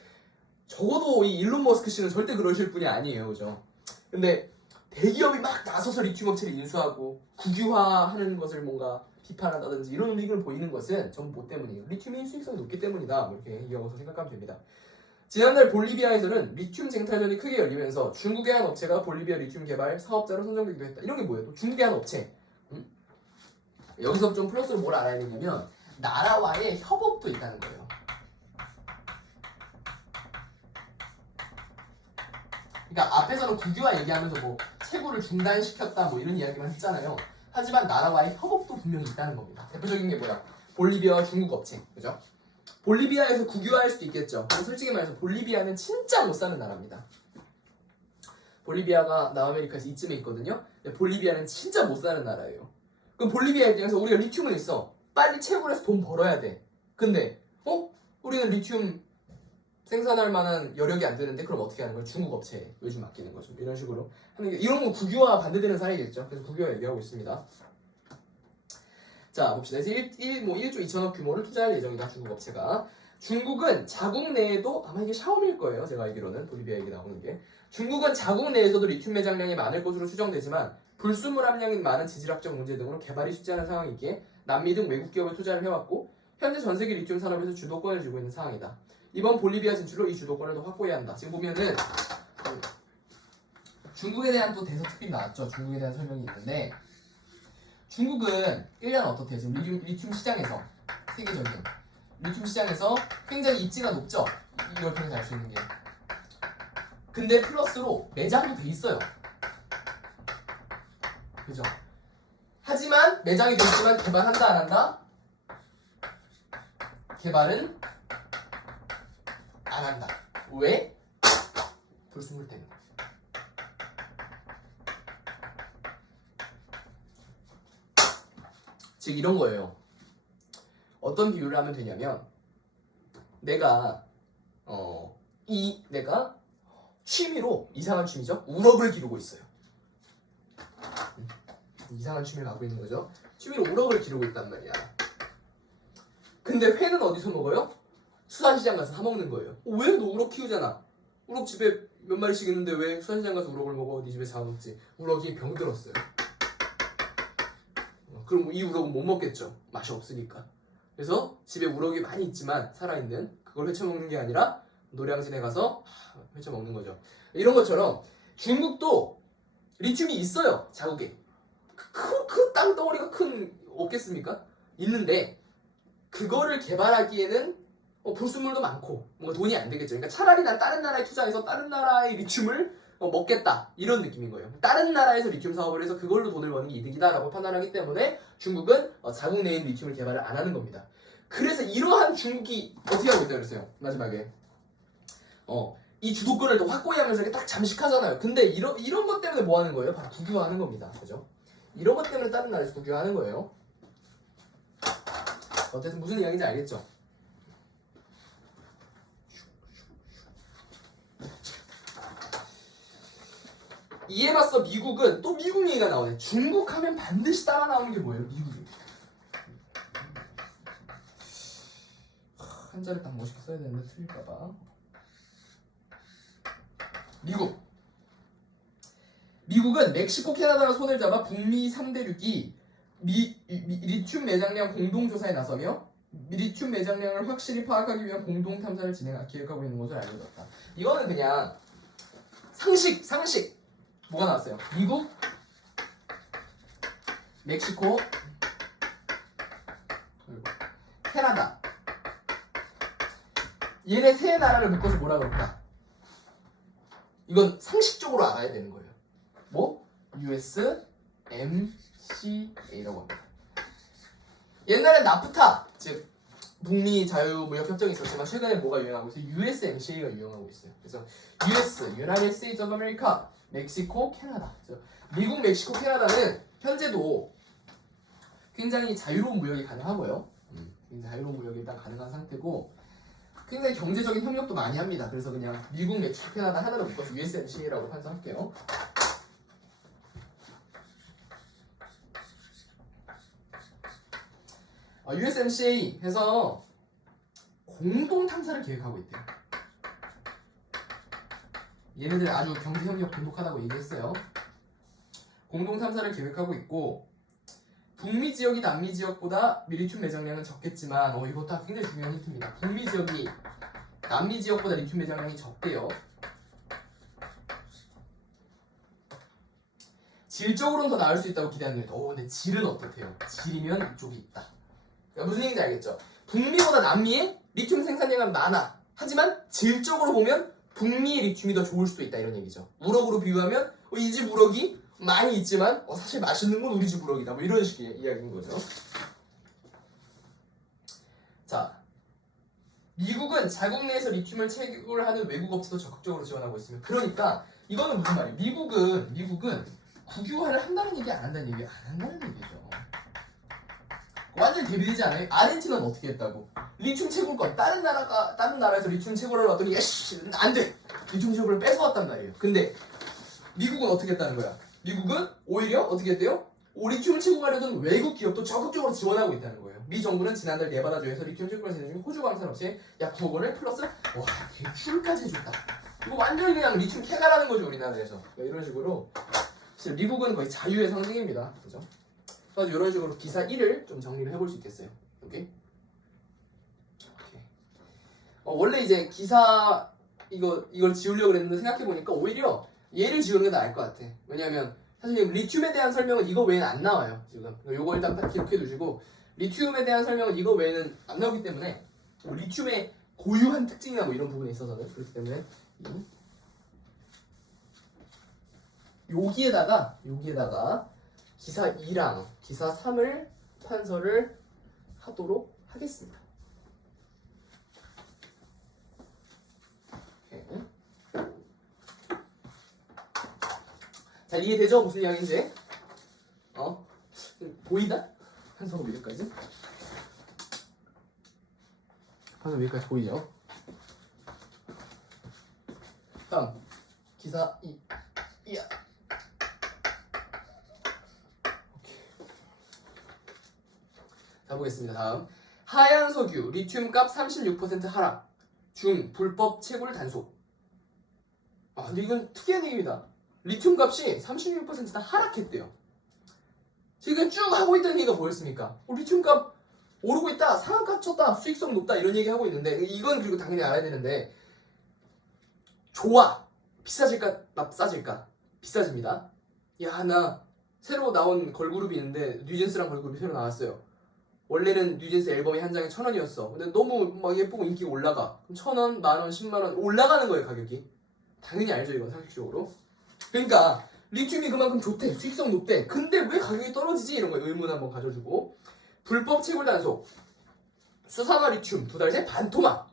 적어도 이 일론 머스크 씨는 절대 그러실 분이 아니에요, 그죠? 근데 대기업이 막 나서서 리튬 업체를 인수하고 국유화하는 것을 뭔가 비판한다든지 이런 움직임을 보이는 것은 전부 뭐 때문이에요? 리튬의 수익성이 높기 때문이다. 이렇게 이어서 생각하면 됩니다. 지난달 볼리비아에서는 리튬 쟁탈전이 크게 열리면서 중국의 한 업체가 볼리비아 리튬 개발 사업자로 선정되기도 했다. 이런 게 뭐예요? 또 중국의 한 업체. 여기서 좀 플러스로 뭘 알아야 되냐면 나라와의 협업도 있다는 거예요. 그러니까 앞에서는 국유화 얘기하면서 채굴을 중단시켰다 이런 이야기만 했잖아요. 하지만 나라와의 협업도 분명히 있다는 겁니다. 대표적인 게 뭐야? 볼리비아와 중국 업체, 그죠? 볼리비아에서 국유화할 수도 있겠죠. 근데 솔직히 말해서 볼리비아는 진짜 못 사는 나라입니다. 볼리비아가 남아메리카에서 이쯤에 있거든요. 근데 볼리비아는 진짜 못 사는 나라예요. 그럼 볼리비아 입장에서 우리가 리튬은 있어. 빨리 채굴해서 돈 벌어야 돼. 근데 우리는 리튬 생산할 만한 여력이 안 되는데 그럼 어떻게 하는 거예요? 중국 업체에 요즘 맡기는 거죠. 이런 식으로 하는 게 이런 건 국유화 반대되는 사례겠죠. 그래서 국유화 얘기하고 있습니다. 자, 봅시다. 그래서 1조 2천억 규모를 투자할 예정이다. 중국 업체가. 중국은 자국 내에도 아마 이게 샤오미일 거예요. 제가 알기로는 보리비아 얘기 나오는 게. 중국은 자국 내에서도 리튬 매장량이 많을 것으로 추정되지만 불순물 함량이 많은 지질학적 문제 등으로 개발이 쉽지 않은 상황이기에 남미 등 외국 기업에 투자를 해왔고 현재 전 세계 리튬 산업에서 주도권을 쥐고 있는 상황이다. 이번 볼리비아 진출로 이 주도권을 더 확보해야 한다. 지금 보면은 중국에 대한 또 대서특필이 나왔죠. 중국에 대한 설명이 있는데 중국은 1년 어떻게 지금 리튬 시장에서 세계적인 리튬 시장에서 굉장히 입지가 높죠. 이걸 통해서 알 수 있는 게. 근데 플러스로 매장도 돼 있어요. 그죠? 하지만 매장이 돼 있지만 개발한다 안 한다? 개발은 안 한다. 왜? 불순물 때문에. 즉 이런 거예요. 어떤 비유를 하면 되냐면 내가 취미로 이상한 취미죠. 우럭을 기르고 있어요. 이상한 취미를 갖고 있는 거죠. 취미로 우럭을 기르고 있단 말이야. 근데 회는 어디서 먹어요? 수산시장 가서 사 먹는 거예요. 왜? 너 우럭 키우잖아. 우럭 집에 몇 마리씩 있는데 왜 수산시장 가서 우럭을 먹어? 네 집에 사 먹지. 우럭이 병들었어요. 그럼 이 우럭은 못 먹겠죠. 맛이 없으니까. 그래서 집에 우럭이 많이 있지만 살아있는 그걸 회쳐 먹는 게 아니라 노량진에 가서 회쳐 먹는 거죠. 이런 것처럼 중국도 리튬이 있어요. 자국에. 그 땅덩어리가 큰 없겠습니까? 있는데 그거를 개발하기에는 불순물도 많고 뭔가 돈이 안 되겠죠. 그러니까 차라리 난 다른 나라에 투자해서 다른 나라의 리튬을 먹겠다 이런 느낌인 거예요. 다른 나라에서 리튬 사업을 해서 그걸로 돈을 버는 게 이득이다라고 판단하기 때문에 중국은 자국 내에 리튬을 개발을 안 하는 겁니다. 그래서 이러한 중국이 어떻게 하고 있다 그랬어요. 마지막에 이 주도권을 더 확고히 하면서 이렇게 딱 잠식하잖아요. 근데 이런 것 때문에 뭐 하는 거예요? 바로 국유화하는 겁니다. 그죠? 이런 것 때문에 다른 나라에서 국유화하는 거예요. 어쨌든 무슨 이야기인지 알겠죠? 이에 맞서 미국은 또 미국 얘기가 나오네. 중국 하면 반드시 따라 나오는 게 뭐예요? 미국이. 한자를 딱 멋있게 써야 되는데 틀릴까봐. 미국은 멕시코, 캐나다가 손을 잡아 북미 3대륙이 리튬 매장량 공동조사에 나서며 리튬 매장량을 확실히 파악하기 위한 공동 탐사를 기획하고 있는 것을 알려졌다. 이거는 그냥 상식 뭐가 나왔어요? 미국, 멕시코, 캐나다 얘네 세 나라를 묶어서 뭐라 그럴까? 이건 상식적으로 알아야 되는 거예요. 뭐? USMCA라고 합니다. 옛날엔 나프타, 즉 북미 자유무역협정이 있었지만 최근에 뭐가 유행하고 있어요? USMCA가 유행하고 있어요. 그래서 US, United States of America, 멕시코, 캐나다. 미국, 멕시코, 캐나다는 현재도 굉장히 자유로운 무역이 가능하고요. 굉장히 자유로운 무역이 일단 가능한 상태고 굉장히 경제적인 협력도 많이 합니다. 그래서 그냥 미국, 멕시코, 캐나다 하나를 묶어서 USMCA라고 판정할게요. USMCA 해서 공동 탐사를 계획하고 있대요. 얘네들 아주 경제협력 돈독하다고 얘기했어요. 공동 탐사를 계획하고 있고 북미 지역이 남미 지역보다 리튬 매장량은 적겠지만 이것도 굉장히 중요한 힌트입니다. 북미 지역이 남미 지역보다 리튬 매장량이 적대요. 질적으로는 더 나을 수 있다고 기대하는데 근데 질은 어떻대요? 질이면 이쪽이 있다. 그러니까 무슨 얘기인지 알겠죠? 북미보다 남미에 리튬 생산량은 많아. 하지만 질적으로 보면 북미의 리튬이 더 좋을 수도 있다 이런 얘기죠. 우럭으로 비유하면 이 집 우럭이 많이 있지만 사실 맛있는 건 우리 집 우럭이다. 뭐 이런 식의 이야기인 거죠. 자, 미국은 자국 내에서 리튬을 채굴 하는 외국 업체도 적극적으로 지원하고 있으며 그러니까 이거는 무슨 말이에요? 미국은 국유화를 한다는 얘기 안 한다는 얘기 안 한다는 얘기죠. 완전히 대비되지 않아요? 아르헨티나는 어떻게 했다고? 리튬 채굴권 다른 나라에서 리튬 채굴을 하더니 안 돼! 리튬 채굴을 뺏어왔단 말이에요. 근데 미국은 어떻게 했다는 거야? 미국은 오히려 어떻게 했대요? 리튬을 채굴하려던 외국 기업도 적극적으로 지원하고 있다는 거예요. 미 정부는 지난달 네바다주에서 리튬 채굴을 진행 중인 호주 광산업체에 약 9억 원을 플러스 대출까지 해줬다. 이거 완전히 그냥 리튬 캐가라는 거죠, 우리나라에서. 이런 식으로 미국은 거의 자유의 상징입니다. 그죠? 그래서 이런 식으로 기사 1을 좀 정리를 해볼 수 있겠어요. 오케이? 원래 이제 기사 이걸 지우려고 그랬는데 생각해보니까 오히려 얘를 지우는 게 나을 것 같아. 왜냐면 사실 리튬에 대한 설명은 이거 외에는 안 나와요. 지금 요거 일단 딱 기억해 두시고, 리튬에 대한 설명은 이거 외에는 안 나오기 때문에 리튬의 고유한 특징이나 뭐 이런 부분에 있어서는 그렇기 때문에 여기에다가 기사 2랑 기사 3을 판서를 하도록 하겠습니다. 자, 이해되죠? 무슨 이야기인지? 보이나? 판서가 여기까지? 판서 여기까지 보이죠? 다음 기사 2. 이야. 자, 보겠습니다. 다음 하얀 석유 리튬 값 36% 하락 중 불법 채굴 단속. 근데 이건 특이한 얘기입니다. 리튬 값이 36%나 하락했대요. 지금 쭉 하고 있다는 얘기가 뭐였습니까? 리튬 값 오르고 있다, 상한가 쳤다, 수익성 높다 이런 얘기 하고 있는데, 이건 그리고 당연히 알아야 되는데, 좋아, 비싸질까 싸질까? 비싸집니다. 야, 나 새로 나온 걸그룹이 있는데 뉴진스랑 걸그룹이 새로 나왔어요. 원래는 뉴진스 앨범이 한 장에 1,000원이었어. 근데 너무 막 예쁘고 인기가 올라가. 그럼 1,000원, 만원, 10만원 올라가는 거예요, 가격이. 당연히 알죠, 이건 상식적으로. 그러니까 리튬이 그만큼 좋대, 수익성 높대. 근데 왜 가격이 떨어지지? 이런 거 의문 한번 가져주고, 불법 채굴 단속, 수산화 리튬 2달새 반토막,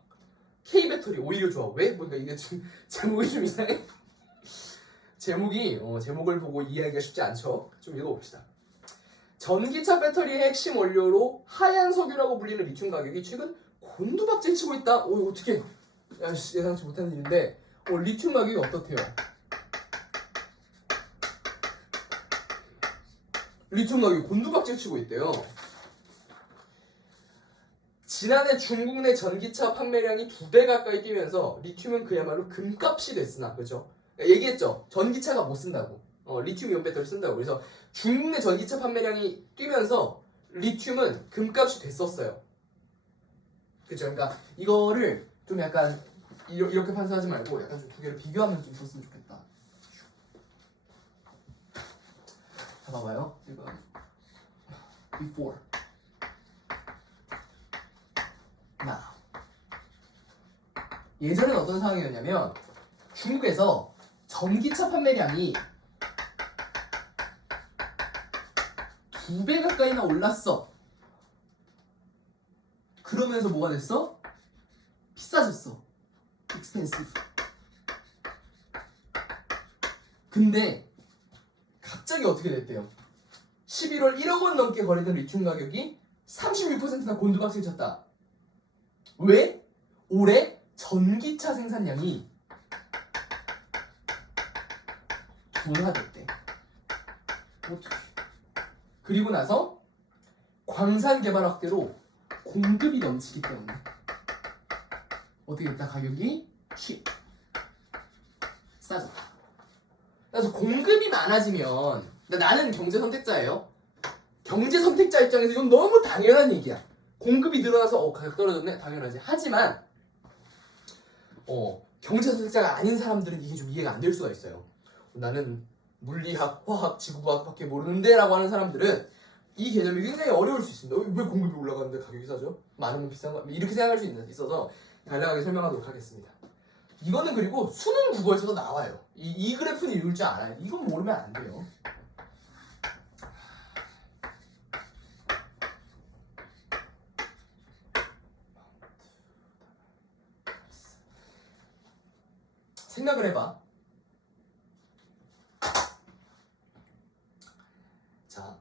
K 배터리 오히려 좋아. 왜? 뭔가 이게 좀 제목이 좀 이상해. 제목을 보고 이해하기가 쉽지 않죠. 좀 읽어봅시다. 전기차 배터리의 핵심 원료로 하얀 석유라고 불리는 리튬 가격이 최근 곤두박질 치고 있다. 이거 어떻게 예상치 못한 일인데, 리튬 가격이 어떻대요? 리튬 가격이 곤두박질 치고 있대요. 지난해 중국 내 전기차 판매량이 2배 가까이 뛰면서 리튬은 그야말로 금값이 됐으나, 그죠? 얘기했죠. 전기차가 못 쓴다고. 리튬 이온 배터리 쓴다고. 그래서 중국 내 전기차 판매량이 뛰면서 리튬은 금값이 됐었어요. 그죠? 그러니까 이거를 좀 약간 이렇게 판사하지 말고 약간 좀 두 개를 비교하면서 좀 줬으면 좋겠다. 자, 봐봐요. 지금 before, now. 예전엔 어떤 상황이었냐면 중국에서 전기차 판매량이 2배 가까이나 올랐어. 그러면서 뭐가 됐어? 비싸졌어. expensive. 근데 갑자기 어떻게 됐대요? 11월 1억 원 넘게 거래된 리튬 가격이 36%나 곤두박질 쳤다. 왜? 올해 전기차 생산량이 둔화됐대. 어떻게? 그리고 나서 광산 개발 확대로 공급이 넘치기 때문에 어떻게 됐다? 가격이 싸졌다. 그래서 공급이 많아지면, 나는 경제 선택자예요. 경제 선택자 입장에서 이건 너무 당연한 얘기야. 공급이 늘어나서 가격 떨어졌네? 당연하지. 하지만 경제 선택자가 아닌 사람들은 이게 좀 이해가 안 될 수가 있어요. 나는 물리학, 화학, 지구과학밖에 모르는데 라고 하는 사람들은 이 개념이 굉장히 어려울 수 있습니다. 왜 공급이 올라가는데 가격이 싸죠? 많으면 비싼가? 이렇게 생각할 수 있어서 간략하게 설명하도록 하겠습니다. 이거는 그리고 수능 국어에서도 나와요. 이 그래프는 읽을 줄 알아요. 이건 모르면 안 돼요. 생각을 해봐. 자,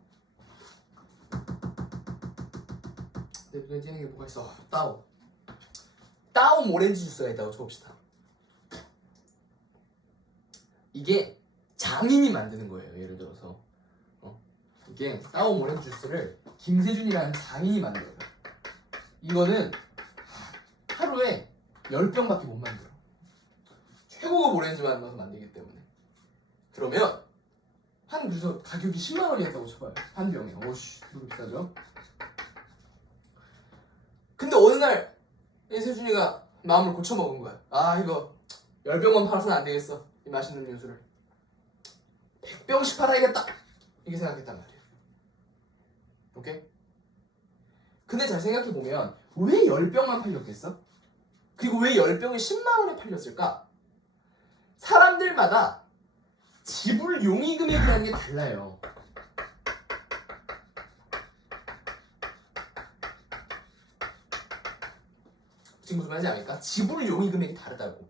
내 눈에 띄는 게 뭐가 있어? 다움 오렌지 주스에다가 적읍시다. 이게 장인이 만드는 거예요. 예를 들어서 있게 따온 오렌지 주스를 김세준이라는 장인이 만들어요. 이거는 하루에 10병밖에 못 만들어. 최고급 오렌지만 넣어서 만들기 때문에. 그러면 그래서 가격이 10만 원이 했다고 쳐봐요. 한 병에. 오씨, 이거 비싸죠? 근데 어느 날 이 세준이가 마음을 고쳐먹은 거야. 아, 이거 10병만 팔아서는 안 되겠어. 이 맛있는 음료수를 100병씩 팔아야겠다. 이렇게 생각했단 말이야. 오케이? 근데 잘 생각해보면 왜 10병만 팔렸겠어? 그리고 왜 10병이 10만 원에 팔렸을까? 사람들마다 지불 용의 금액이라는 게 달라요. 지금 무슨 말인지 아닙니까? 지불 용의 금액이 다르다고.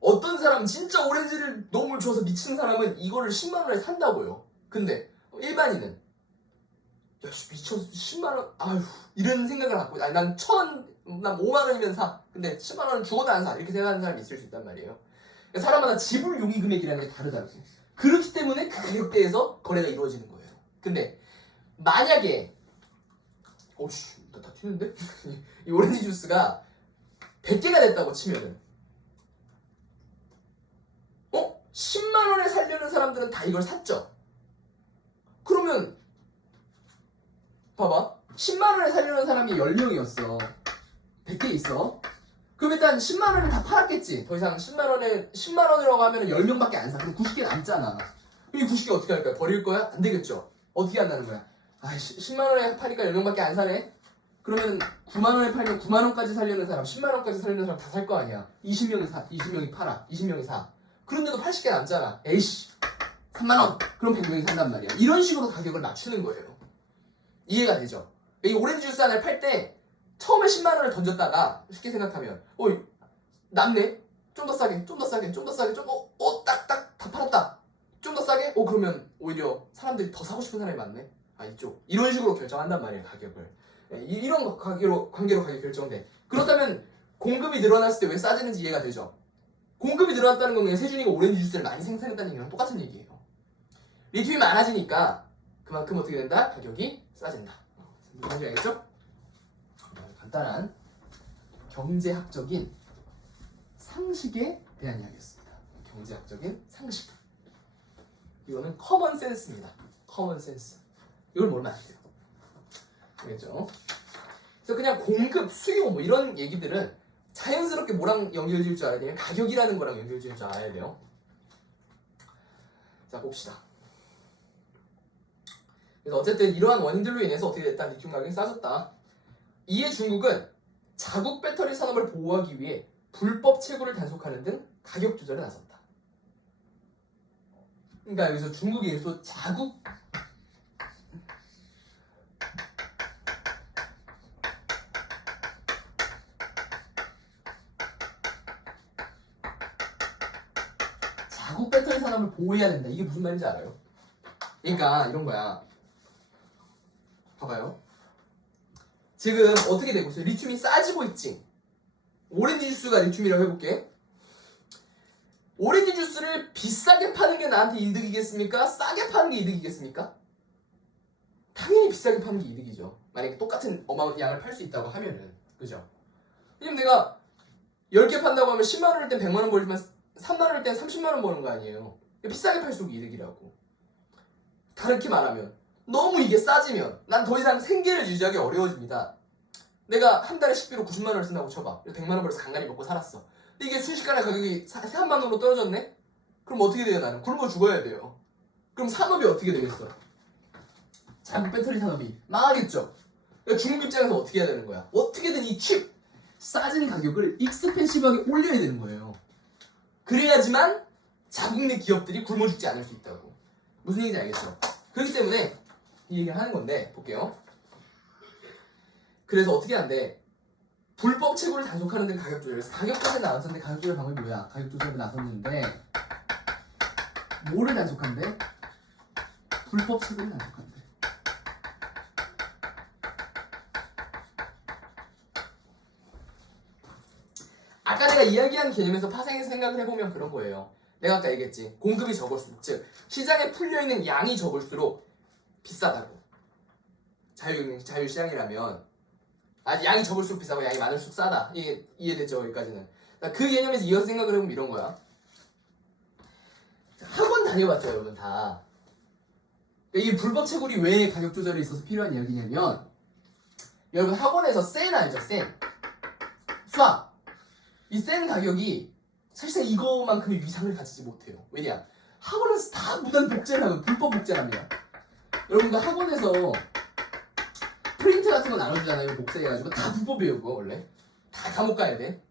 어떤 사람은 진짜 오렌지를 너무 좋아서 미친 사람은 이거를 10만 원에 산다고요. 근데 일반인은 야 미쳤어 10만 원 아휴 이런 생각을 갖고 아니 난 5만 원이면 사. 근데 10만 원은 죽어도 안 사. 이렇게 생각하는 사람이 있을 수 있단 말이에요. 사람마다 지불 용의 금액이라는 게 다르다고. 그렇기 때문에 그 가격대에서 거래가 이루어지는 거예요. 근데 만약에 어우씨 나 다 튀는데? 이 오렌지 주스가 100개가 됐다고 치면은 10만 원에 살려는 사람들은 다 이걸 샀죠? 그러면 봐봐 10만 원에 살려는 사람이 10명이었어 100개 있어 그럼 일단 10만 원을 다 팔았겠지. 더 이상 10만 원이라고 하면 10명밖에 안 사. 그럼 90개 남잖아. 이 90개 어떻게 할 거야? 버릴 거야? 안 되겠죠. 어떻게 한다는 거야? 10만 원에 파니까 10명밖에 안 사네? 그러면 9만 원에 팔면 9만 원까지 살려는 사람, 10만 원까지 살려는 사람 다 살 거 아니야. 20명이 팔아. 20명이 사. 그런데도 80개 남잖아. 에이씨. 3만 원. 그럼 100명이 산단 말이야. 이런 식으로 가격을 맞추는 거예요. 이해가 되죠? 이 오렌지 주스 하나를 팔 때 처음에 10만 원을 던졌다가 쉽게 생각하면 남네? 좀 더 싸게 딱딱 다 팔았다 좀 더 싸게? 그러면 오히려 사람들이 더 사고 싶은 사람이 많네. 이쪽 이런 식으로 결정한단 말이에요. 가격을 이런 관계로 가격 결정돼. 그렇다면 공급이 늘어났을 때 왜 싸지는지 이해가 되죠? 공급이 늘어났다는 건 그냥 세준이가 오렌지 주스를 많이 생산했다는 얘기랑 똑같은 얘기예요. 리튬이 많아지니까 그만큼 어떻게 된다? 가격이 싸진다. 무슨 말인지 알겠죠? 간단한 경제학적인 상식에 대한 이야기였습니다. 경제학적인 상식. 이거는 커먼 센스입니다. 커먼 센스. 이걸 모르면 안 돼요. 알겠죠? 그래서 그냥 공급, 수요 뭐 이런 얘기들은 자연스럽게 뭐랑 연결지을 줄 알아야 되면 가격이라는 거랑 연결지을 줄 알아야 돼요. 자 봅시다. 그래서 어쨌든 이러한 원인들로 인해서 어떻게 됐다? 리튬 가격이 싸졌다. 이에 중국은 자국 배터리 산업을 보호하기 위해 불법 채굴을 단속하는 등 가격 조절에 나섰다. 그러니까 여기서 중국이 또 자국 배터리 산업을 보호해야 된다. 이게 무슨 말인지 알아요? 그러니까 이런 거야. 봐봐요. 지금 어떻게 되고 있어요? 리튬이 싸지고 있지. 오렌지 주스가 리튬이라고 해볼게. 오렌지 주스를 비싸게 파는 게 나한테 이득이겠습니까? 싸게 파는 게 이득이겠습니까? 당연히 비싸게 파는 게 이득이죠. 만약에 똑같은 어마운트 양을 팔 수 있다고 하면은. 그죠? 왜냐면 내가 10개 판다고 하면 10만 원일 땐 100만 원 벌지만 3만 원일 땐 30만 원 버는 거 아니에요. 비싸게 팔수록 이득이라고. 다르게 말하면 너무 이게 싸지면 난 더 이상 생계를 유지하기 어려워집니다. 내가 한 달에 식비로 90만 원을 쓴다고 쳐봐. 100만 원 벌어서 간간히 먹고 살았어. 근데 이게 순식간에 가격이 3만 원으로 떨어졌네? 그럼 어떻게 돼요 나는? 굶어 죽어야 돼요. 그럼 산업이 어떻게 되겠어? 자국 배터리 산업이 망하겠죠? 그러니까 중국 입장에서 어떻게 해야 되는 거야? 어떻게든 이 칩 싸진 가격을 익스펜시브하게 올려야 되는 거예요. 그래야지만 자국 내 기업들이 굶어 죽지 않을 수 있다고. 무슨 얘기인지 알겠죠? 그렇기 때문에 이 얘기를 하는 건데 볼게요. 그래서 어떻게 한대? 불법 채굴을 단속하는 등 가격 조절. 그래서 가격 조절에 나섰는데 가격 조절 방법이 뭐야? 가격 조절에 나섰는데 뭐를 단속한대? 불법 채굴을 단속한대. 아까 내가 이야기한 개념에서 파생해서 생각을 해보면 그런 거예요. 내가 아까 얘기했지. 공급이 적을수록, 즉 시장에 풀려있는 양이 적을수록 비싸다고. 자유시장이라면 양이 적을수록 비싸고 양이 많을수록 싸다. 이게 이해됐죠? 여기까지는. 그 개념에서 이어서 생각을 해보면 이런 거야. 학원 다녀봤죠, 여러분 다. 이 불법 채굴이 왜 가격 조절에 있어서 필요한 이야기냐면, 여러분 학원에서 센 알죠? 센. 수학. 이 센 가격이 사실상 이거만큼의 위상을 가지지 못해요. 왜냐? 학원에서 다 무단 복제를 하면 불법 복제를 합니다. 여러분들 학원에서 프린트 같은 거 나눠주잖아요. 복사해가지고 다 불법이에요. 그거 원래 다 감옥 가야 돼.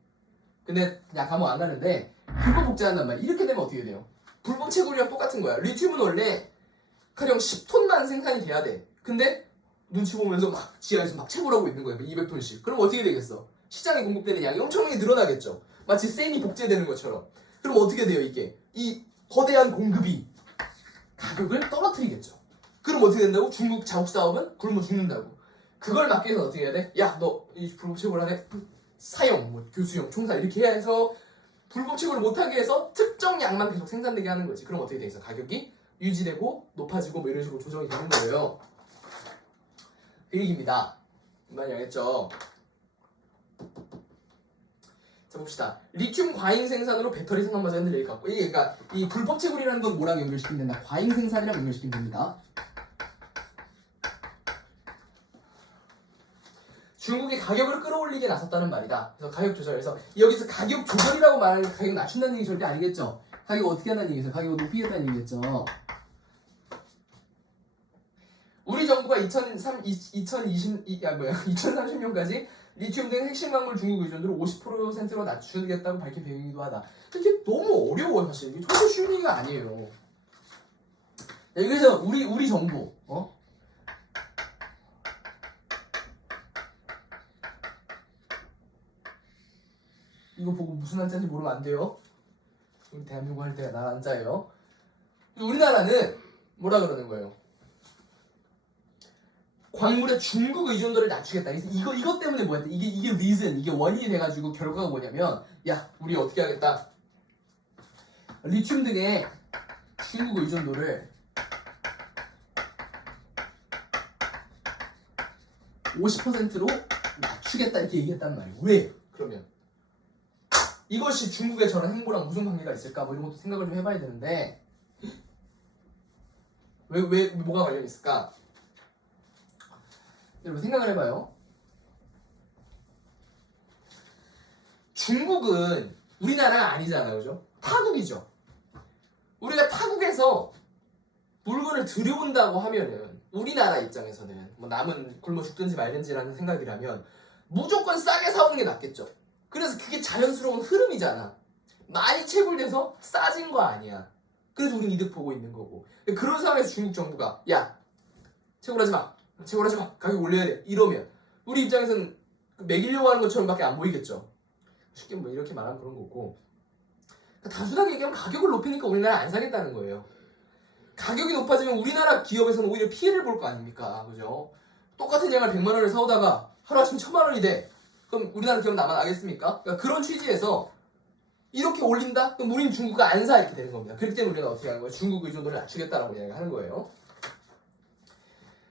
근데 그냥 감옥 안 가는데 불법 복제한단 말이야. 이렇게 되면 어떻게 돼요? 불법 채굴이랑 똑같은 거야. 리튬은 원래 가령 10톤만 생산이 돼야 돼. 근데 눈치 보면서 막 지하에서 막 채굴하고 있는 거예요. 200톤씩. 그럼 어떻게 되겠어? 시장에 공급되는 양이 엄청나게 늘어나겠죠. 마치 쌤이 복제되는 것처럼. 그럼 어떻게 돼요? 이게 이 거대한 공급이 가격을 떨어뜨리겠죠. 그럼 어떻게 된다고? 중국 자국 사업은 굶어 죽는다고. 그걸 막기 위해서 어떻게 해야 돼? 야, 너 이 불법 채굴 안에 사형, 교수형, 총살 이렇게 해서 불법 채굴을 못하게 해서 특정 양만 계속 생산되게 하는 거지. 그럼 어떻게 되겠어? 가격이 유지되고 높아지고 뭐 이런 식으로 조정이 되는 거예요. 그 얘기입니다. 많이 알겠죠? 자, 봅시다. 리튬 과잉 생산으로 배터리 생산마저 흔들릴 것 같고, 이게 그러니까 이 불법 채굴이라는 건 뭐랑 연결시키면 된다? 과잉 생산이랑 연결시키면 됩니다. 중국이 가격을 끌어올리게 나섰다는 말이다. 그래서 가격 조절에서 여기서 가격 조절이라고 말하는 가격 낮춘다는 얘기 절대 아니겠죠. 가격 어떻게 한다는 얘기죠? 가격을 높이겠다는 얘기겠죠. 우리 정부가 2030년까지 리튬 등 핵심 광물 중국 의존도를 50%로 낮추겠다고 밝힌 배경이기도 하다. 이게 너무 어려워요, 사실. 이게 절대 쉬운 얘기가 아니에요. 그래서 우리 정부, 이거 보고 무슨 한자인지 모르면 안 돼요. 우리 대한민국 할 때 나 한자예요. 우리나라는 뭐라 그러는 거예요? 광물의 중국 의존도를 낮추겠다. 그래서 이것 때문에 뭐였대? 이게 reason, 이게 원인이 돼가지고 결과가 뭐냐면, 야, 우리 어떻게 하겠다? 리튬 등의 중국 의존도를 50%로 낮추겠다 이렇게 얘기했단 말이에요. 왜? 그러면 이것이 중국의 저런 행보랑 무슨 관계가 있을까? 뭐 이런 것도 생각을 좀 해봐야 되는데, 왜 뭐가 관련이 있을까? 여러분 생각을 해봐요. 중국은 우리나라가 아니잖아요, 그죠? 타국이죠. 우리가 타국에서 물건을 들여온다고 하면은 우리나라 입장에서는 뭐 남은 굶어 죽든지 말든지라는 생각이라면 무조건 싸게 사오는 게 낫겠죠. 그래서 그게 자연스러운 흐름이잖아. 많이 채굴돼서 싸진 거 아니야. 그래서 우린 이득 보고 있는 거고. 그런 상황에서 중국 정부가 야, 채굴하지 마. 가격 올려야 돼. 이러면 우리 입장에서는 매기려고 하는 것처럼밖에 안 보이겠죠. 쉽게 뭐 이렇게 말하면 그런 거고. 단순하게 얘기하면 가격을 높이니까 우리나라 안 사겠다는 거예요. 가격이 높아지면 우리나라 기업에서는 오히려 피해를 볼 거 아닙니까? 그죠? 똑같은 양을 100만 원을 사오다가 하루아침에 1000만 원이 돼. 그럼 우리나라 기업 나만 나겠습니까? 그러니까 그런 취지에서 이렇게 올린다? 그럼 우린 중국가 안 사 이렇게 되는 겁니다. 그렇기 때문에 우리가 어떻게 하는 거예요? 중국 의존도를 낮추겠다라고 이야기하는 거예요.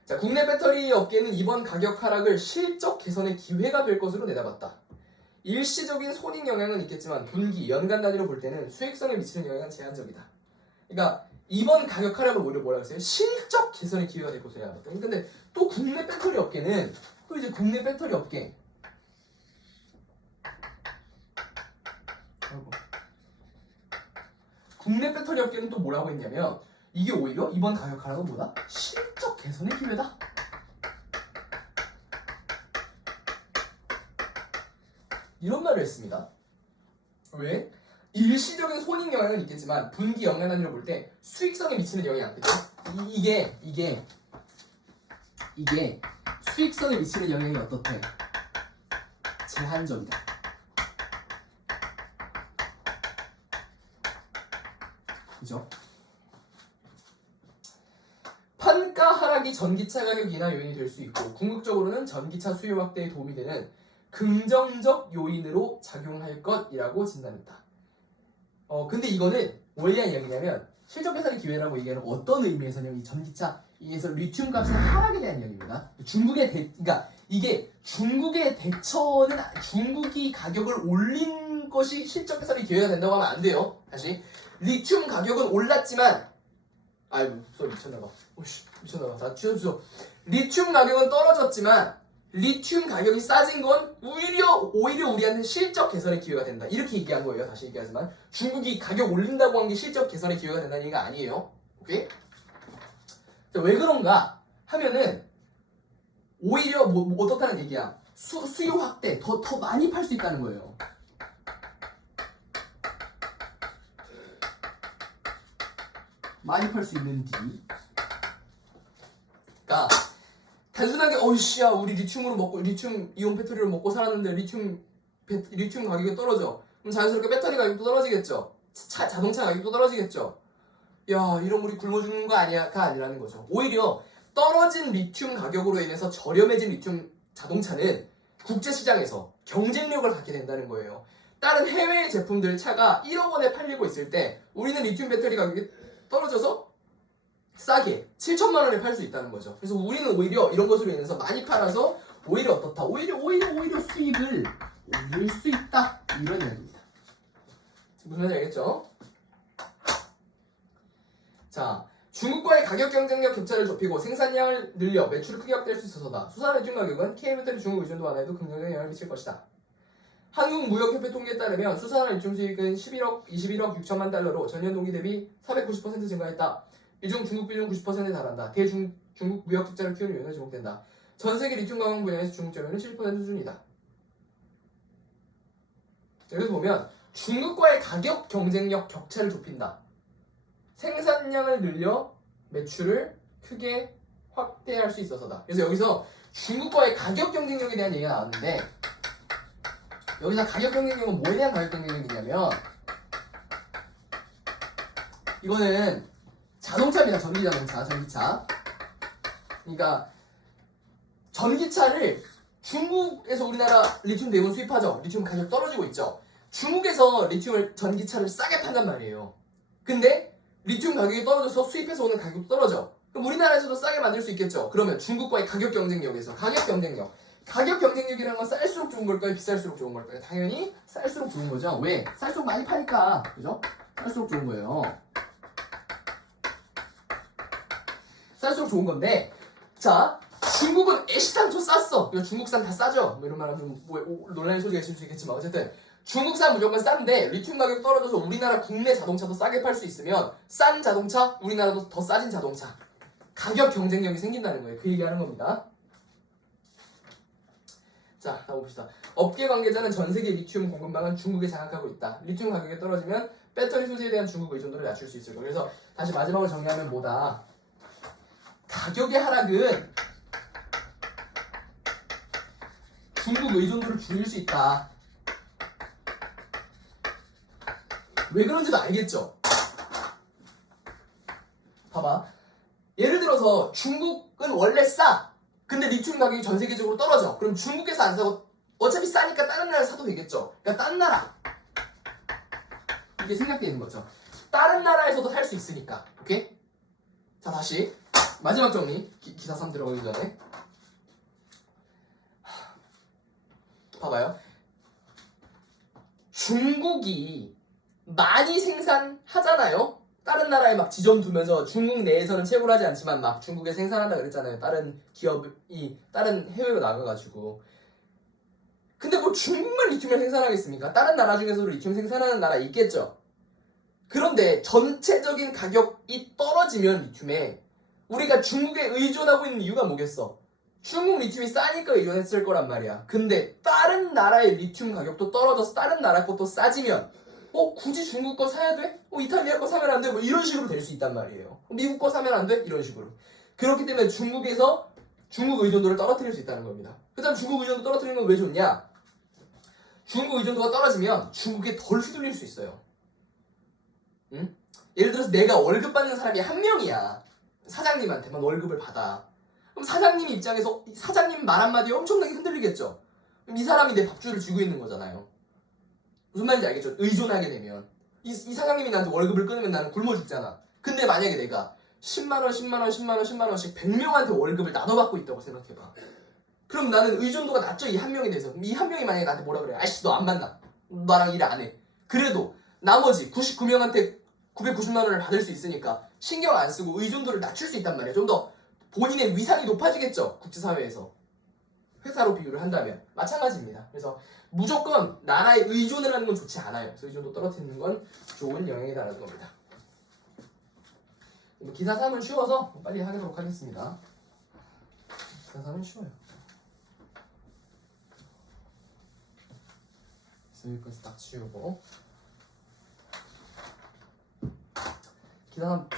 자, 국내 배터리 업계는 이번 가격 하락을 실적 개선의 기회가 될 것으로 내다봤다. 일시적인 손익 영향은 있겠지만 분기, 연간 단위로 볼 때는 수익성에 미치는 영향은 제한적이다. 그러니까 이번 가격 하락을 오히려 뭐라고 했어요? 실적 개선의 기회가 될 것으로 내다봤다. 근데 또 국내 배터리 업계는 국내 배터리 업계는 또 뭐라고 했냐면 이게 오히려 이번 가격 하락은 뭐다? 실적 개선의 기회다. 이런 말을 했습니다. 왜? 일시적인 손익 영향은 있겠지만 분기 연간 단위로 볼 때 수익성에 미치는 영향이 안 되죠. 이게 수익성에 미치는 영향이 어떻대? 제한적이다. 그죠? 판가 하락이 전기차 가격 인하 요인이 될 수 있고 궁극적으로는 전기차 수요 확대에 도움이 되는 긍정적 요인으로 작용할 것이라고 진단했다. 근데 이거는 원래 이야기냐면 실적 개선의 기회라고 얘기하는 건 어떤 의미에서냐면 이 전기차에서 리튬 값의 하락에 대한 이야기입니다. 그러니까 이게 중국의 대처는 중국이 가격을 올린 것이 실적 개선의 기회가 된다고 하면 안 돼요. 다시 리튬 가격은 올랐지만 아이고 소리 미쳤나봐. 오씨 미쳤나봐. 다 치워주소. 리튬 가격은 떨어졌지만 리튬 가격이 싸진 건 오히려 우리한테 실적 개선의 기회가 된다. 이렇게 얘기한 거예요. 다시 얘기하지만 중국이 가격 올린다고 한 게 실적 개선의 기회가 된다는 얘기가 아니에요. 오케이? 자, 왜 그런가 하면은 오히려 뭐 어떻다는 얘기야. 수요 확대, 더 많이 팔 수 있다는 거예요. 많이 팔 수 있는지. 그러니까 단순하게 어이씨야 우리 리튬 이온 배터리를 먹고 살았는데 리튬 가격이 떨어져. 그럼 자연스럽게 배터리 가격도 떨어지겠죠. 자동차 가격도 떨어지겠죠. 야 이러면 우리 굶어 죽는 거 아니야가 아니라는 거죠. 오히려 떨어진 리튬 가격으로 인해서 저렴해진 리튬 자동차는 국제시장에서 경쟁력을 갖게 된다는 거예요. 다른 해외 제품들 차가 1억 원에 팔리고 있을 때 우리는 리튬 배터리 가격이 떨어져서 싸게 7천만 원에 팔 수 있다는 거죠. 그래서 우리는 오히려 이런 것으로 인해서 많이 팔아서 오히려 어떻다? 오히려 수익을 올릴 수 있다. 이런 이야기입니다. 무슨 말인지 알겠죠? 자, 중국과의 가격 경쟁력 격차를 좁히고 생산량을 늘려 매출을 크게 확대할 수 있어서다. 수산 리튬 가격은 K배터리 중국 의존도 완화에도 긍정적인 영향을 미칠 것이다. 한국무역협회 통계에 따르면 수산화 리튬 수익은 21억 6천만 달러로 전년 동기 대비 490% 증가했다. 이 중 중국 비중은 90%에 달한다. 중국 무역 적자를 키우는 요인으로 지목된다. 전 세계 리튬 가공 분야에서 중국 점유율은 11% 수준이다. 여기서 보면 중국과의 가격 경쟁력 격차를 좁힌다. 생산량을 늘려 매출을 크게 확대할 수 있어서다. 그래서 여기서 중국과의 가격 경쟁력에 대한 얘기가 나왔는데 여기서 가격 경쟁력은 뭐에 대한 가격 경쟁력이냐면 이거는 자동차입니다. 전기차. 그러니까 전기차를 중국에서 우리나라 리튬 대부분 수입하죠. 리튬 가격 떨어지고 있죠. 중국에서 전기차를 싸게 판단 말이에요. 근데 리튬 가격이 떨어져서 수입해서 오는 가격도 떨어져. 그럼 우리나라에서도 싸게 만들 수 있겠죠. 그러면 중국과의 가격 경쟁력에서 가격 경쟁력이라는 건 쌀수록 좋은 걸까요? 비쌀수록 좋은 걸까요? 당연히 쌀수록 좋은 거죠. 왜? 쌀수록 많이 파니까. 그죠? 쌀수록 좋은 거예요. 쌀수록 좋은 건데 자 중국은 애시당초 쌌어. 중국산 다 싸죠. 뭐 이런 말하면 좀 논란의 소지가 있을 수 있겠지만 어쨌든 중국산 무조건 싼데 리튬 가격 떨어져서 우리나라 국내 자동차도 싸게 팔 수 있으면 싼 자동차, 우리나라도 더 싸진 자동차 가격 경쟁력이 생긴다는 거예요. 그 얘기하는 겁니다. 자, 가봅시다. 업계 관계자는 전 세계 리튬 공급망은 중국에 장악하고 있다. 리튬 가격이 떨어지면 배터리 소재에 대한 중국 의존도를 낮출 수 있을 거예요. 그래서 다시 마지막으로 정리하면 뭐다? 가격의 하락은 중국 의존도를 줄일 수 있다. 왜 그런지도 알겠죠? 봐봐. 예를 들어서 중국은 원래 싸. 근데 리튬 가격이 전 세계적으로 떨어져. 그럼 중국에서 안 사고 어차피 싸니까 다른 나라 사도 되겠죠. 그러니까 다른 나라. 이게 생각되는 거죠. 다른 나라에서도 살 수 있으니까. 오케이? 자, 다시 마지막 정리. 기사 3 들어가기 전에. 봐봐요. 중국이 많이 생산하잖아요. 다른 나라에 막 지점 두면서 중국 내에서는 채굴 하지 않지만 막 중국에 생산한다 그랬잖아요. 다른 기업이 다른 해외로 나가가지고. 근데 뭐 중국만 리튬을 생산하겠습니까? 다른 나라 중에서도 리튬 생산하는 나라 있겠죠. 그런데 전체적인 가격이 떨어지면 리튬에 우리가 중국에 의존하고 있는 이유가 뭐겠어? 중국 리튬이 싸니까 의존했을 거란 말이야. 근데 다른 나라의 리튬 가격도 떨어져서 다른 나라 것도 싸지면 굳이 중국 거 사야 돼? 이탈리아 거 사면 안 돼? 뭐 이런 식으로 될 수 있단 말이에요. 미국 거 사면 안 돼? 이런 식으로. 그렇기 때문에 중국에서 중국 의존도를 떨어뜨릴 수 있다는 겁니다. 그 다음 중국 의존도 떨어뜨리는 건 왜 좋냐? 중국 의존도가 떨어지면 중국에 덜 휘둘릴 수 있어요. 응? 예를 들어서 내가 월급 받는 사람이 한 명이야. 사장님한테만 월급을 받아. 그럼 사장님 입장에서 사장님 말 한마디에 엄청나게 흔들리겠죠. 그럼 이 사람이 내 밥줄을 쥐고 있는 거잖아요. 무슨 말인지 알겠죠? 의존하게 되면 이 사장님이 나한테 월급을 끊으면 나는 굶어 죽잖아. 근데 만약에 내가 10만원, 10만원, 10만원, 10만원씩 100명한테 월급을 나눠받고 있다고 생각해봐. 그럼 나는 의존도가 낮죠, 이 한 명에 대해서. 이 한 명이 만약에 나한테 뭐라 그래? 아이씨, 너 안 만나. 나랑 일 안 해. 그래도 나머지 99명한테 990만 원을 받을 수 있으니까 신경 안 쓰고 의존도를 낮출 수 있단 말이야. 좀 더 본인의 위상이 높아지겠죠, 국제사회에서. 회사로 비교를 한다면 마찬가지입니다. 그래서 무조건 나라에 의존을 하는 건 좋지 않아요. 그래서 의존도 떨어뜨리는 건 좋은 영향이다라는 겁니다. 기사 3은 쉬워서 빨리 하도록 하겠습니다. 기사 3은 쉬워요. 그래서 여기까지 딱 지우고 기사 3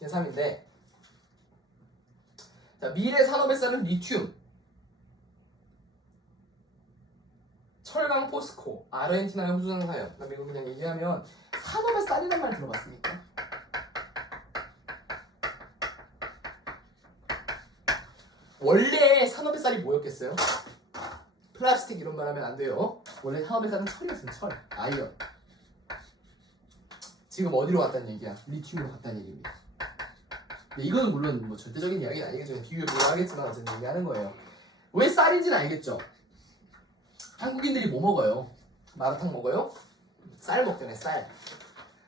제3인데 자, 미래 산업에 쓰는 리튬, 철강 포스코, 아르헨티나의 호주 상사역. 그다음에 이거 그냥 얘기하면 산업의 쌀이란 말 들어봤습니까? 원래 산업의 쌀이 뭐였겠어요? 플라스틱 이런 말 하면 안 돼요. 원래 산업의 쌀은 철이었어요. 철, 아이언. 지금 어디로 갔다는 얘기야? 리튬으로 갔다는 얘기입니다. 네, 이거는 물론 뭐 절대적인 이야기는 아니겠죠. 비교를 불가하겠지만 어쨌든 얘기하는 거예요. 왜 쌀인지는 알겠죠? 한국인들이 뭐 먹어요? 마라탕 먹어요? 쌀 먹잖아요. 쌀.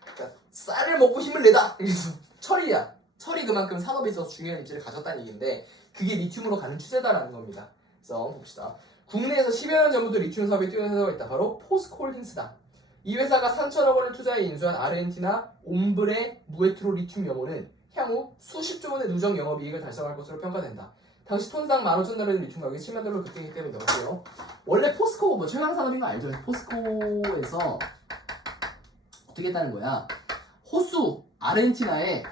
그러니까 쌀을 먹고 힘을 내다. 그래서 철이야. 철이 그만큼 산업에 있어서 중요한 위치를 가졌다는 얘기인데 그게 리튬으로 가는 추세다라는 겁니다. 그래서 봅시다. 국내에서 10여 년 전부터 리튬 사업에 뛰어난 회사가 있다. 바로 포스코홀딩스다. 이 회사가 3천억 원을 투자해 인수한 아르헨티나 옴브레 무에트로 리튬 염호는 향후 수십조 원의 누적 영업이익을 달성할 것으로 평가된다. 당시 톤당 15,000달러의 리튬 가격이 7만 달러로 급등했기 때문에 넣었고요. 원래 포스코 뭐 최강 산업인 거 알죠? 포스코에서 어떻게 했다는 거야? 호수, 아르헨티나에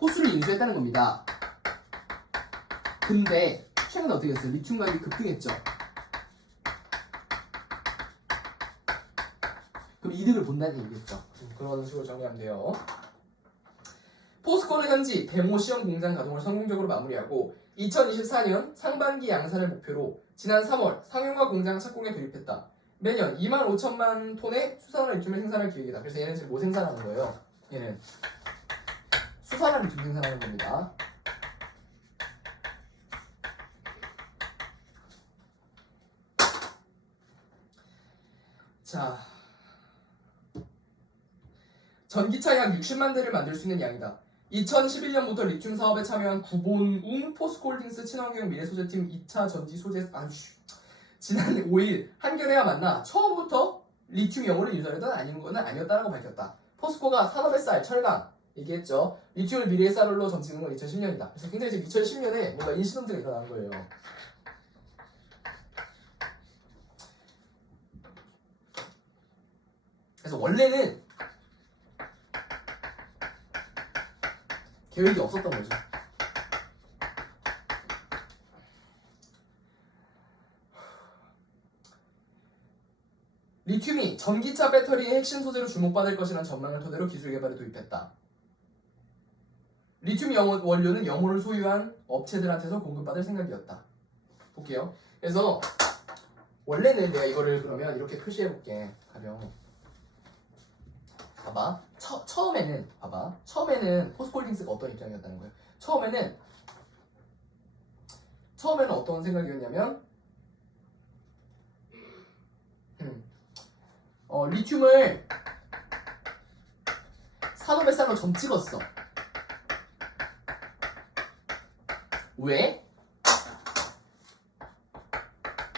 호수를 인수했다는 겁니다. 근데 최근에 어떻게 됐어요? 리튬 가격이 급등했죠. 그럼 이득을 본다는 얘기겠죠. 그런 식으로 정리하면 돼요. 포스코는 현지 데모 시험 공장 가동을 성공적으로 마무리하고 2024년 상반기 양산을 목표로 지난 3월 상용화 공장 착공에 돌입했다. 매년 25,000만 톤의 수산화 리튬을 생산할 계획이다. 그래서 얘는 지금 뭐 생산하는 거예요? 얘는 수산화 리튬 생산하는 겁니다. 자, 전기차 약 60만 대를 만들 수 있는 양이다. 2011년부터 리튬 사업에 참여한 구본웅 포스코홀딩스 친환경 미래소재팀 2차 전지 소재 지난 5일 한겨레와 만나 처음부터 리튬 영호를 유전했던 아닌 것은 아니었다라고 밝혔다. 포스코가 산업의 쌀, 철강 얘기했죠. 리튬을 미래의 쌀로 점치는 건 2010년이다. 그래서 굉장히 지금 2010년에 뭔가 인시던트가 일어난 거예요. 그래서 원래는 계획이 없었던 거죠. 리튬이 전기차 배터리의 핵심 소재로 주목받을 것이라는 전망을 토대로 기술 개발에 도입했다. 리튬 원료는 영호를 소유한 업체들한테서 공급받을 생각이었다. 볼게요. 그래서 원래는 내가 이거를 그러면 이렇게 표시해볼게. 가령 봐봐. 처음에는 포스코홀딩스가 어떤 입장이었다는 거예요. 처음에는 어떤 생각이었냐면 리튬을 산업의 쌀로 점 찍었어. 왜?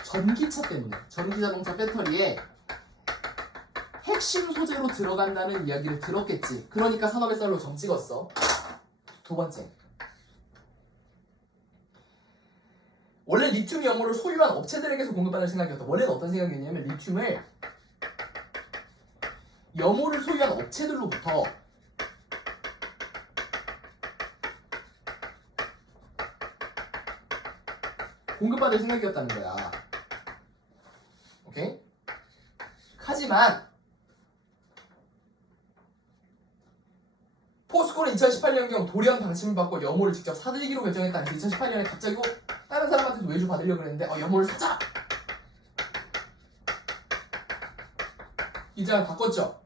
전기차 때문에. 전기자동차 배터리에 핵심 소재로 들어간다는 이야기를 들었겠지. 그러니까 산업의 쌀로 점 찍었어. 두 번째, 원래 리튬 영호를 소유한 업체들에게서 공급받을 생각이었다. 원래는 어떤 생각이었냐면 리튬을 염호를 소유한 업체들로부터 공급받을 생각이었다는 거야. 오케이? 하지만 포스코는 2018년경 돌연 방침을 받고 염호를 직접 사들이기로 결정했다. 그래서 2018년에 갑자기 다른 사람한테도 외주 받으려고 그랬는데 염호를 사자! 이자 바꿨죠.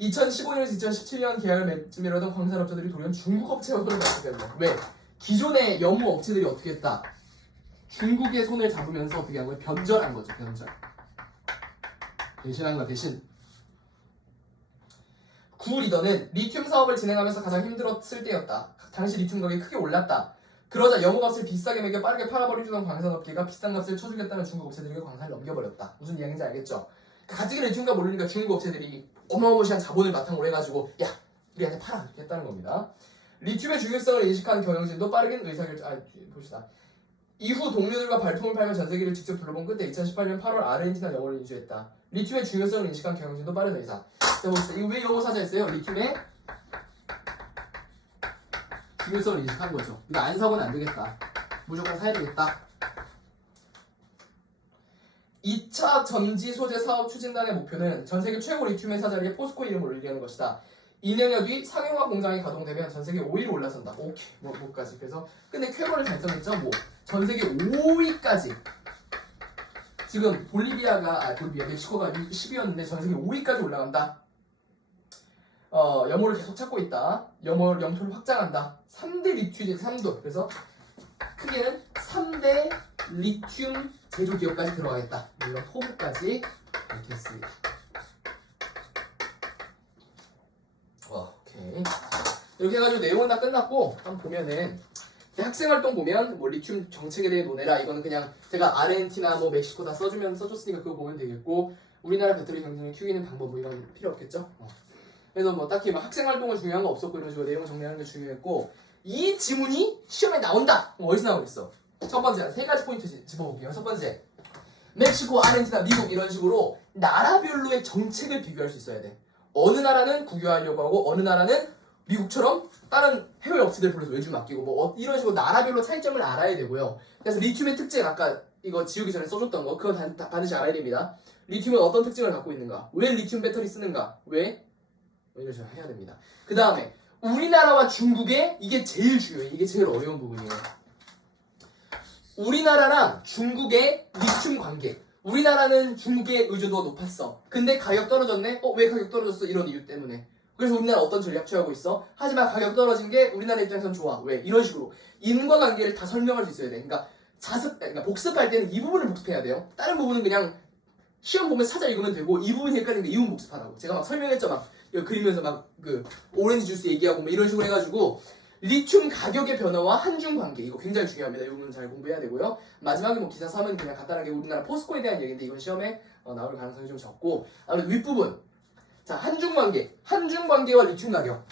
2015년에서 2017년 계약을 맺으려던 광산업자들이 돌연 중국 업체와 손을 잡게 됩니다. 왜? 기존의 염무 업체들이 어떻게 했다? 중국의 손을 잡으면서 어떻게 한 거예요? 변절한 거죠. 변절. 대신한 거 대신. 구 리더는 리튬 사업을 진행하면서 가장 힘들었을 때였다. 당시 리튬 가격이 크게 올랐다. 그러자 염무값을 비싸게 매겨 빠르게 팔아버리던 광산업계가 비싼 값을 쳐주겠다는 중국 업체들에게 광산을 넘겨버렸다. 무슨 이야기인지 알겠죠? 가뜩이나 리튬값 오르니까 중국 업체들이 어마어마한 자본을 바탕으로 해가지고 야 우리한테 팔아 이렇게 했다는 겁니다. 리튬의 중요성을 인식한 경영진도 빠르게 의사결정 봅시다. 이후 동료들과 발품을 팔며 전세계를 직접 둘러본 끝에 2018년 8월 아르헨티나 영어를 인수했다. 리튬의 중요성을 인식한 경영진도 빠른 의사. 자 봅시다. 이거 왜 영어 사자였어요? 리튬의 중요성을 인식한 거죠. 이거 안 사고는 안 되겠다. 무조건 사야 되겠다. 2차 전지 소재 사업 추진단의 목표는 전 세계 최고 리튬 회사 자리에 포스코 이름을 올리려는 것이다. 2년여 뒤 상용화 공장이 가동되면 전 세계 5위로 올라선다. 오케이, 뭐까지. 그래서 근데 쾌거를 달성했죠. 뭐 전 세계 5위까지. 지금 볼리비아 멕시코가 10위였는데 전 세계 5위까지 올라간다. 염호를 계속 찾고 있다. 영토를 확장한다. 3대 리튬 3도. 그래서 크게는 3대 리튬 제조 기업까지 들어가겠다. 이런 포부까지 이렇게 했습니다. 오케이. 이렇게 해가지고 내용은 다 끝났고 한번 보면은 학생활동 보면 뭐 리튬 정책에 대해 논해라. 이거는 그냥 제가 아르헨티나 뭐 멕시코 다 써줬으니까 그거 보면 되겠고 우리나라 배터리 경쟁을 키우는 방법 뭐 이건 필요 없겠죠. 그래서 뭐 딱히 막 학생활동은 중요한 거 없었고 이런 식으로 내용 정리하는 게 중요했고 이 지문이 시험에 나온다. 어디서 나오고 있어? 첫 번째 세 가지 포인트 짚어볼게요. 첫 번째 멕시코, 아르헨티나, 미국 이런 식으로 나라별로의 정책을 비교할 수 있어야 돼. 어느 나라는 국유화하려고 하고 어느 나라는 미국처럼 다른 해외 업체들 불러서 외주 맡기고 뭐 이런 식으로 나라별로 차이점을 알아야 되고요. 그래서 리튬의 특징 아까 이거 지우기 전에 써줬던 거 그거 반드시 알아야 됩니다. 리튬은 어떤 특징을 갖고 있는가? 왜 리튬 배터리 쓰는가? 왜? 이런 식으로 해야 됩니다. 그 다음에 우리나라와 중국의 이게 제일 중요해요. 이게 제일 어려운 부분이에요. 우리나라랑 중국의 리튬 관계. 우리나라는 중국의 의존도가 높았어. 근데 가격 떨어졌네? 왜 가격 떨어졌어? 이런 이유 때문에. 그래서 우리나라 어떤 전략 취하고 있어? 하지만 가격 떨어진 게 우리나라 입장에선 좋아. 왜? 이런 식으로 인과관계를 다 설명할 수 있어야 돼. 그러니까 복습할 때는 이 부분을 복습해야 돼요. 다른 부분은 그냥 시험 보면 찾아 읽으면 되고 이 부분이 헷갈리는 게 이 부분 복습하라고. 제가 막 설명했죠. 막 그리면서 막 그 오렌지 주스 얘기하고 뭐 이런 식으로 해가지고 리튬 가격의 변화와 한중 관계 이거 굉장히 중요합니다. 이 부분 잘 공부해야 되고요. 마지막에 뭐 기사 3은 그냥 간단하게 우리나라 포스코에 대한 얘기인데 이건 시험에 나올 가능성이 좀 적고 아무래도 윗부분 자 한중 관계와 리튬 가격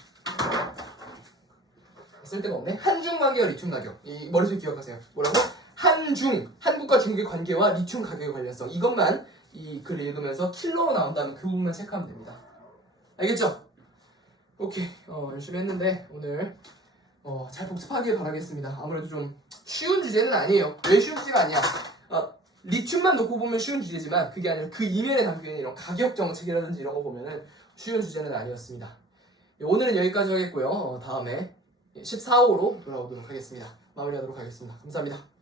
쓸데가 없네. 한중 관계와 리튬 가격 이 머릿속에 기억하세요. 뭐라고? 한국과 중국의 관계와 리튬 가격의 관련성 이것만 이 글 읽으면서 킬러로 나온다면 그 부분만 체크하면 됩니다. 알겠죠? 오케이 열심히 했는데 오늘 잘 복습하길 바라겠습니다. 아무래도 좀 쉬운 주제는 아니에요. 왜 쉬운 주제가 아니야? 리튬만 놓고 보면 쉬운 주제지만 그게 아니라 그 이면에 담겨있는 이런 가격 정책이라든지 이런 거 보면은 쉬운 주제는 아니었습니다. 오늘은 여기까지 하겠고요. 다음에 14호로 돌아오도록 하겠습니다. 마무리하도록 하겠습니다. 감사합니다.